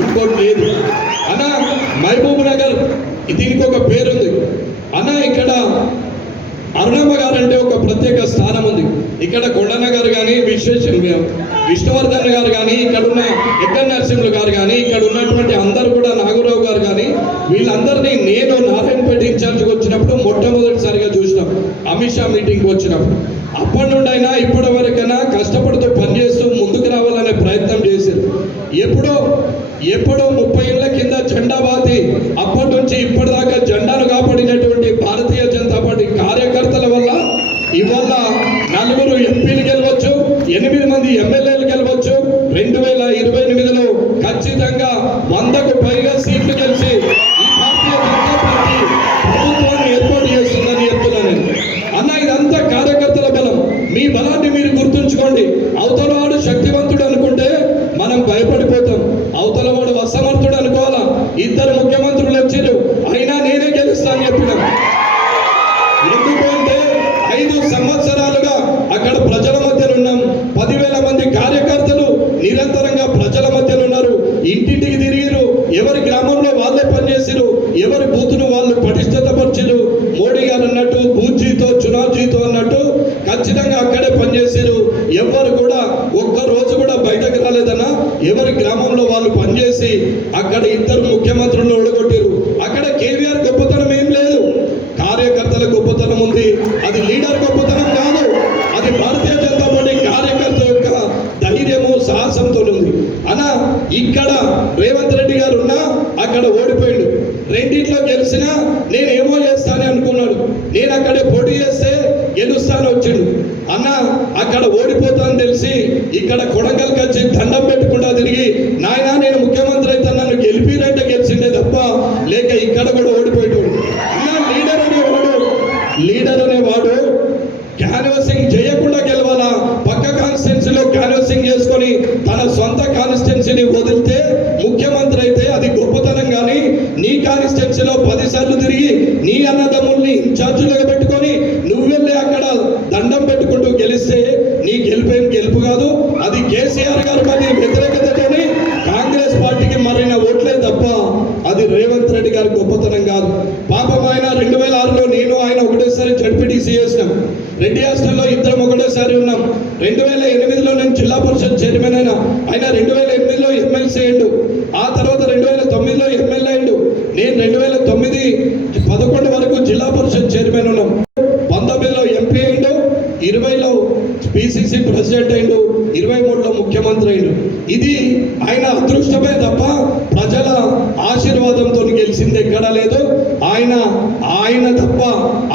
ఇంకోటి లేదు. అన్న మహబూబ్ నగర్ దీనికి ఒక పేరుంది అన్న. ఇక్కడ అరుణమ్మ గారు అంటే ఒక ప్రత్యేక స్థానం ఉంది. ఇక్కడ కొండన్న గారు కానీ విష్ణువర్ధన్ గారు కానీ, ఇక్కడున్న ఎక్కడ నరసింహులు గారు కానీ, ఇక్కడ ఉన్నటువంటి అందరూ కూడా నాగరావు గారు కానీ, వీళ్ళందరినీ నేను నారాయణపేట ఇన్ఛార్జ్కి వచ్చినప్పుడు మొట్టమొదటిసారిగా చూసినాం. అమిత్ షా మీటింగ్కి వచ్చినప్పుడు అప్పటి నుండి అయినా ఇప్పటి వరకైనా కష్టపడుతూ పనిచేస్తూ ముందుకు రావాలనే ప్రయత్నం చేశారు. ఎప్పుడో 30 ఏళ్ల కింద జెండా బాతి అప్పటి నుంచి ఇప్పటిదాకా జెండాను కాపాడినటువంటి భారతీయ జనతా పార్టీ కార్యకర్తల వల్ల ఇవాళ 4 ఎంపీలు గెలవచ్చు, 8 మంది ఎమ్మెల్యేలు గెలవచ్చు. 2028లో ఖచ్చితంగా 100కు పైగా సీట్లు గెలిచి ఈ భారతీయ జనతా పార్టీ ప్రభుత్వాన్ని ఏర్పాటు చేస్తుందని చెప్తున్నాను నేను. అన్న ఇదంతా కార్యకర్తల బలం. మీ బలాన్ని మీరు గుర్తుంచుకోండి. అవతలవాడు శక్తివంతుడు అనుకుంటే మనం భయపడిపోతాం, అవతలవాడు అసమర్థుడు అనుకోవాలా. 2 ముఖ్యమంత్రులు వచ్చారు, అయినా నేనే గెలుస్తా అని చెప్పినాం. ఎందుకంటే 5 సంవత్సరాలుగా అక్కడ ప్రజల మధ్యలో ఉన్నాం. 10,000 మంది కార్యకర్తలు నిరంతరంగా ప్రజల మధ్యలో ఉన్నారు. ఇంటింటికి తిరిగిరు, ఎవరి గ్రామంలో వాళ్ళే పనిచేసిరు, ఎవరి బూతును వాళ్ళు పటిష్టతపరిచిరు. మోడీ గారు అన్నట్టు బూత్జీతో చునావ్జీతో అన్నట్టు ఖచ్చితంగా అక్కడే పనిచేసారు. ఎవరు కూడా ఒక్క రోజు కూడా బయటకు రాలేదన్నా. ఎవరి గ్రామంలో వాళ్ళు పనిచేసి అక్కడ 2 ముఖ్యమంత్రులను ఓడగొట్టారు. అక్కడ కేవీఆర్ గొప్పతనం ఏం లేదు, కార్యకర్తల గొప్పతనం ఉంది. అది లీడర్ గొప్పతనం కాదు, అది భారతీయ జనతా పార్టీ కార్యకర్త యొక్క ధైర్యము సాహసంతో ఉంది. అన్న ఇక్కడ రేవంత్ రెడ్డి గారు ఉన్నా అక్కడ ఓడిపోయాడు. 2 గెలిచినా నేనేమో చేస్తానని అనుకున్నాడు. నేను అక్కడే పోటీ చేస్తే గెలుస్తాను వచ్చిండు. అన్న అక్కడ ఓడిపోతానని తెలిసి ఇక్కడ కొడంగల్కి వచ్చి దండం పెట్టుకుంటా తిరిగి, నాయన నేను ముఖ్యమంత్రి అయితే నన్ను గెలిపిరంటే గెలిచిండే తప్ప లేక ఇక్కడ కూడా ఓడిపోయాడు. అన్న లీడర్ అనేవాడు క్యాన్వాసింగ్ చేయకుండా గెలవాలా. పక్క కాన్స్టిట్యున్సీలో క్యాన్వాసింగ్ చేసుకొని తన సొంత కాన్స్టిట్యున్సీని వదిలితే ముఖ్యమంత్రి అయితే అది గొప్పతనం. కానీ నీ కాన్స్టిట్యున్సీలో 10 సార్లు తిరిగి నీ అన్నదమ్ముల్ని ఇన్ఛార్జీలుగా పెట్టుకొని నువ్వు వెళ్ళి అక్కడ దండం పెట్టుకుంటూ గెలిస్తే నీ గెలుపు కాదు. అది కేసీఆర్ గారు మరి వ్యతిరేకతతోని కాంగ్రెస్ పార్టీకి మరిన ఓట్లే తప్ప అది రేవంత్ రెడ్డి గారి గొప్పతనం కాదు. పాపం ఆయన 2006లో నేను ఆయన ఒకటేసారి జడ్పీటీసీ చేసినాం. రెడ్డి హాస్టల్లో 2 ఒకటేసారి ఉన్నాం. 2008లో నేను జిల్లా పరిషత్ చైర్మన్ అయినా. ఆయన 2008లో ఎమ్మెల్సీ అయ్యిండు. ఆ తర్వాత 2009లో ఎమ్మెల్యే అయ్యిండు. నేను 2009-11 వరకు జిల్లా పరిషత్ చైర్మన్ ఉన్నాం. 19లో ఎంపీ అయ్యిండు, 20లో పిసిసి ప్రెసిడెంట్ అయ్యిండు, 23లో ముఖ్యమంత్రి అయ్యిండు. ఇది ఆయన అదృష్టమే తప్ప ప్రజల ఆశీర్వాదంతో గెలిచింది ఎక్కడా లేదు. ఆయన తప్ప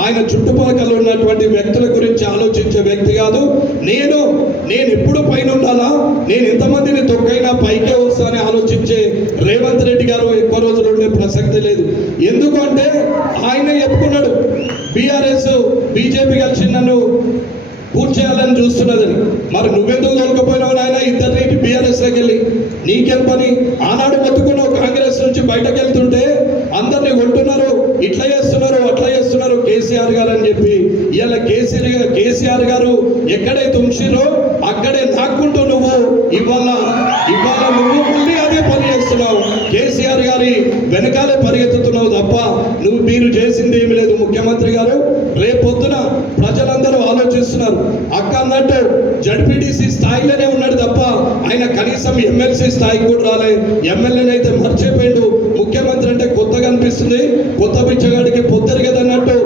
ఆయన చుట్టుపక్కల ఉన్నటువంటి వ్యక్తుల గురించి ఆలోచించే వ్యక్తి కాదు. నేను ఎప్పుడు పైన ఉండాలా, నేను ఎంతమందిని తొక్కైనా పైకే వస్తానని ఆలోచించే రేవంత్ రెడ్డి గారు ఎక్కువ రోజులు ఉండే ప్రసక్తి లేదు. ఎందుకంటే ఆయన చెప్పుకున్నాడు బీఆర్ఎస్ బీజేపీ కలిసి నన్ను పూర్తి చేయాలని చూస్తున్నదని. మరి నువ్వెందుకు తోలుకపోయినావు నాయన ఇద్దరిని బీఆర్ఎస్లోకి వెళ్ళి? నీకేం పని? ఆనాడు బతుకున్నావు కాంగ్రెస్ నుంచి బయటకు వెళ్తుంటే అందరినీ కొంటున్నారు, ఇట్లా చేస్తున్నారు అట్లా చేస్తున్నారు కేసీఆర్ గారు అని చెప్పి. ఇవాళ కేసీఆర్ గారు ఎక్కడైతే ఉంచిరో అక్కడే నాక్కుంటూ నువ్వు ఇవాళ నువ్వు మళ్ళీ అదే పని చేస్తున్నావు. కేసీఆర్ గారి వెనకాలే పరిగెత్తుతున్నావు తప్ప మీరు చేసింది ఏమి లేదు. ముఖ్యమంత్రి గారు రేపొద్దున ప్రజలందరూ ఆలోచిస్తున్నారు. అక్క అన్నట్టు జడ్పీటీసీ స్థాయిలోనే ఉన్నాడు తప్ప ఆయన కనీసం ఎమ్మెల్సీ స్థాయికి కూడా రాలే. ఎమ్మెల్యేనైతే మర్చిపోయిండు. ముఖ్యమంత్రి అంటే కొత్తగా అనిపిస్తుంది, కొత్త పిచ్చగాడికి పొత్తరు కదా అన్నట్టు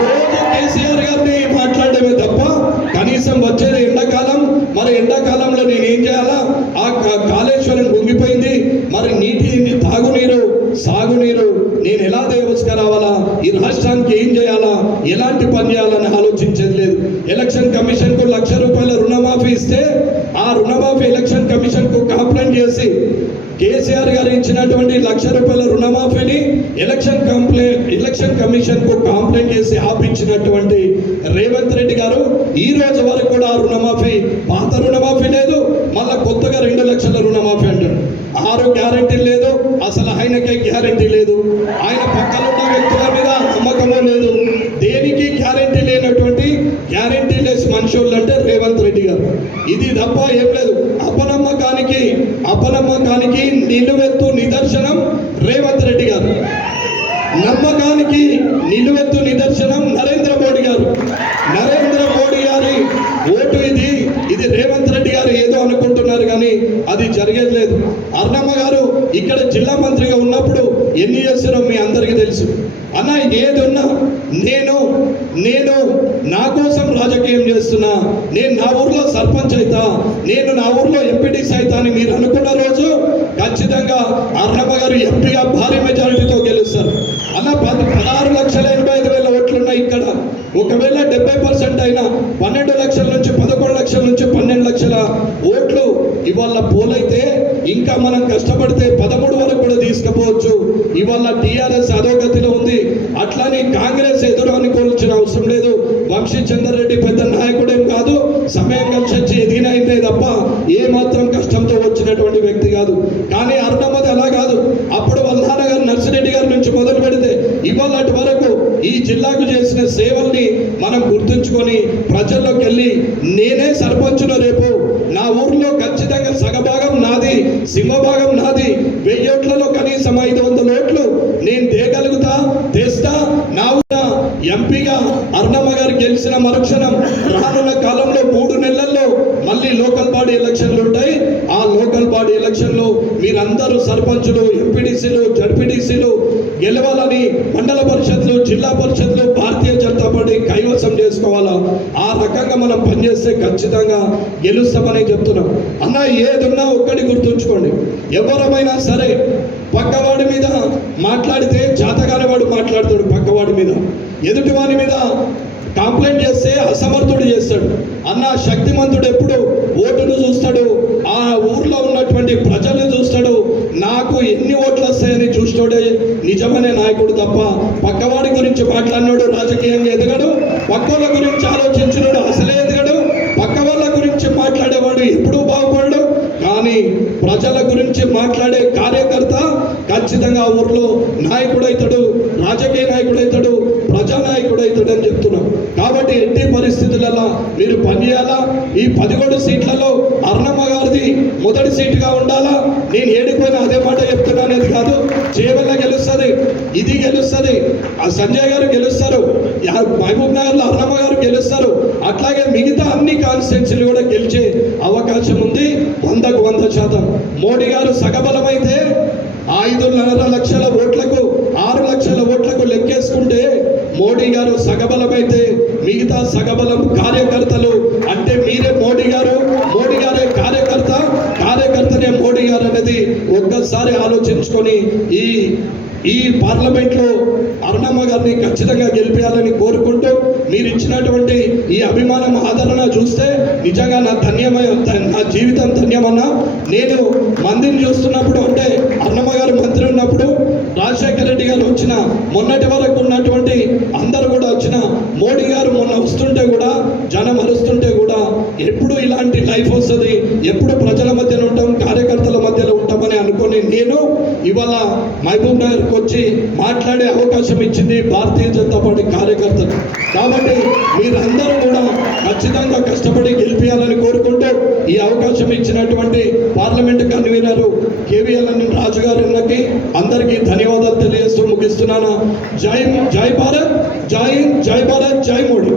రోజు కేసీఆర్ గారిని మాట్లాడమే తప్ప కనీసం వచ్చేది ఎండాకాలం. మరి ఎండాకాలంలో నేనేం చేయాలా? ఆ కాళేశ్వరం పొంగిపోయింది, మరి నీటి తాగునీరు సాగునీరు నేను ఎలా తీసుకురావాలా, ఈ రాష్ట్రానికి ఏం చేయాలా, ఎలాంటి పని చేయాలని ఆలోచించేది లేదు. ఎలక్షన్ కమిషన్ కు ₹1,00,000 రుణమాఫీ ఇస్తే ఆ రుణమాఫీ ఎలక్షన్ కమిషన్ కు కంప్లైంట్ చేసి కేసీఆర్ గారు ఇచ్చినటువంటి ₹1,00,000 రుణమాఫీని ఎలక్షన్ కమిషన్ కు కంప్లైంట్ చేసి ఆపించినటువంటి రేవంత్ రెడ్డి గారు ఈ రోజు వరకు కూడా ఆ రుణమాఫీ, పాత రుణమాఫీ లేదు, మళ్ళా కొత్తగా 2 లక్షల రుణమాఫీ అంటాడు. 6 గ్యారెంటీ లేదు, అసలు ఆయనకే గ్యారెంటీ లేదు, ఆయన పక్కన ఉన్న వ్యక్తుల మీద నమ్మకమే లేదు. దేనికి గ్యారెంటీ లేనటువంటి గ్యారెంటీ లెస్ మనుషులు అంటే రేవంత్ రెడ్డి గారు. ఇది తప్ప ఏం లేదు. అపనమ్మకానికి నిలువెత్తు నిదర్శనం రేవంత్ రెడ్డి గారు, నమ్మకానికి నిలువెత్తు నిదర్శనం నరేంద్ర మోడీ గారు. నరేంద్ర మోడీ గారి ఓటు ఇది రేవంత్ రెడ్డి గారు ఏదో అనుకుంటున్నారు కానీ అది జరిగేది లేదు. అర్ణమ్మ గారు ఇక్కడ జిల్లా మంత్రిగా ఉన్నప్పుడు ఎన్ని చేస్తారో మీ అందరికీ తెలుసు. అన్న ఏది ఉన్నా నేను నా కోసం రాజకీయం చేస్తున్నా, నేను నా ఊర్లో సర్పంచ్ అయితా, నేను నా ఊర్లో ఎంపీటీసీ అయితా అని మీరు అనుకున్న రోజు ఖచ్చితంగా అర్ణమ్మ గారు ఎంపీగా భారీ మెజారిటీతో గెలుస్తారు. అన్న 16,85,000 ఓట్లున్నాయి ఇక్కడ. ఒకవేళ 70% అయినా 12 లక్షల నుంచి 11 లక్షల నుంచి 12 లక్షల ఓట్లు ఇవాళ పోలైతే ఇంకా మనం కష్టపడితే 13 వరకు కూడా తీసుకుపోవచ్చు. ఇవాళ టీఆర్ఎస్ అధోగతిలో ఉంది. అట్లానే కాంగ్రెస్ ఎదురు అనుకోవాల్సిన అవసరం లేదు. వంశీ చంద్రరెడ్డి పెద్ద నాయకుడేం కాదు, సమయం కలిసి ఎదిగినైతే తప్ప ఏ మాత్రం కష్టంతో వచ్చినటువంటి వ్యక్తి కాదు. కానీ అర్ణమ్మది అలా కాదు. అప్పుడు వాళ్ళ నాన్నగారు నర్సిరెడ్డి గారి నుంచి మొదలు పెడితే ఇవాళ వరకు ఈ జిల్లాకు చేసిన సేవల్ని మనం గుర్తుంచుకొని ప్రజల్లోకి వెళ్ళి నేనే సర్పంచును, రేపు నా ఊర్లో ఖచ్చితంగా సగభాగం నాది, సింహభాగం నాది, 1000 ఓట్లలో కనీసం 500 ఓట్లు నేను తేగలుగుతా, తెస్తా. నా ఎంపీగా అర్ణమ్మ గారు గెలిచిన మరుక్షణం రానున్న కాలంలో 3 నెలల్లో మళ్ళీ లోకల్ బాడీ ఎలక్షన్లు ఉంటాయి. ఆ లోకల్ బాడీ ఎలక్షన్లో మీరందరూ సర్పంచులు, ఎంపీడీసీలు, జడ్పీడీసీలు గెలవాలని మండల పరిషత్లు, జిల్లా పరిషత్లు భారతీయ జనతా పార్టీ కైవసం చేసుకోవాలా. ఆ రకంగా మనం పనిచేస్తే ఖచ్చితంగా గెలుస్తామని చెప్తున్నాం. అన్న ఏదున్నా ఒక్కటి గుర్తుంచుకోండి, ఎవరమైనా సరే పక్కవాడి మీద మాట్లాడితే చేతగాని వాడు మాట్లాడతాడు, పక్కవాడి మీద ఎదుటివాడి మీద కంప్లైంట్ చేస్తే అసమర్థుడు చేస్తాడు. అన్న శక్తిమంతుడు ఎప్పుడు ఓటును చూస్తాడు, ఆ ఊర్లో ఉన్నటువంటి ప్రజల్ని చూస్తాడు, నాకు ఎన్ని ఓట్లు వస్తాయని చూస్తాడే నిజమనే నాయకుడు తప్ప పక్కవాడి గురించి మాట్లాడినాడు రాజకీయంగా ఎదగడు, పక్కల గురించి ఆలోచించినాడు అసలే ఎదగడు, పక్క వాళ్ళ గురించి మాట్లాడేవాడు ఎప్పుడూ బాగుపడడు. కానీ ప్రజల గురించి మాట్లాడే కార్యకర్త ఖచ్చితంగా ఆ ఊర్లో నాయకుడైతాడు, రాజకీయ నాయకుడైతాడు, ప్రజానాయకుడైతాడు అని చెప్తున్నాం. కాబట్టి ఎట్టి పరిస్థితులలో మీరు పనిచేయాలా. ఈ 11 సీట్లలో అర్ణమ్మ గారిది మొదటి సీటుగా ఉండాలా. నేను ఏడిపోయినా అదే మాట చెప్తున్నా అనేది కాదు. చేవెళ్ళ గెలుస్తుంది, ఇది గెలుస్తుంది, ఆ సంజయ్ గారు గెలుస్తారు, మహబూబ్ నగర్లో అర్ణమ్మ గారు గెలుస్తారు. అట్లాగే మిగతా అన్ని కాన్స్టిట్యున్సీలు కూడా గెలిచే అవకాశం ఉంది 100కు 100%. మోడీ గారు సగబలమైతే 5.5 లక్షల ఓట్లకు 6 లక్షల ఓట్లకు లెక్కేసుకుంటే మోడీ గారు సగబలమైతే మిగతా సగబలం కార్యకర్తలు అంటే మీరే మోడీ గారే కార్యకర్తనే మోడీ గారు అనేది ఒక్కసారి ఆలోచించు. గెలిపించుకొని ఈ పార్లమెంట్లో అరుణమ్మ గారిని ఖచ్చితంగా గెలిపించాలని కోరుకుంటూ మీరు ఇచ్చినటువంటి ఈ అభిమానం ఆదరణ చూస్తే నిజంగా నా జీవితం ధన్యమన్నా. నేను మందిని చూస్తున్నప్పుడు అంటే అరుణమ్మ గారు మంత్రి ఉన్నప్పుడు రాజశేఖర రెడ్డి గారు వచ్చిన మొన్నటి వరకు ఉన్నటువంటి అందరూ కూడా వచ్చిన మోడీ గారు మొన్న వస్తుంటే కూడా జనం అరుస్తుంటే కూడా ఎప్పుడు ఇలాంటి లైఫ్ వస్తుంది, ఎప్పుడు ప్రజల మధ్యలో ఉంటాం, కార్యకర్తల మధ్యలో ఉంటామని అనుకుని నేను ఇవాళ మహబూబ్ నగర్కి వచ్చి మాట్లాడే అవకాశం ఇచ్చింది భారతీయ జనతా పార్టీ కార్యకర్తలు. కాబట్టి మీరందరూ కూడా ఖచ్చితంగా కష్టపడి గెలిపించాలని కోరుకుంటూ ఈ అవకాశం ఇచ్చినటువంటి పార్లమెంట్ కన్వీనర్ కేవీఎల్ రాజు గారికి అందరికీ ధన్యవాదాలు తెలియజేస్తూ ముగిస్తున్నాను. జై భారత్, జై హింద్, జై భారత్, జై మోడీ.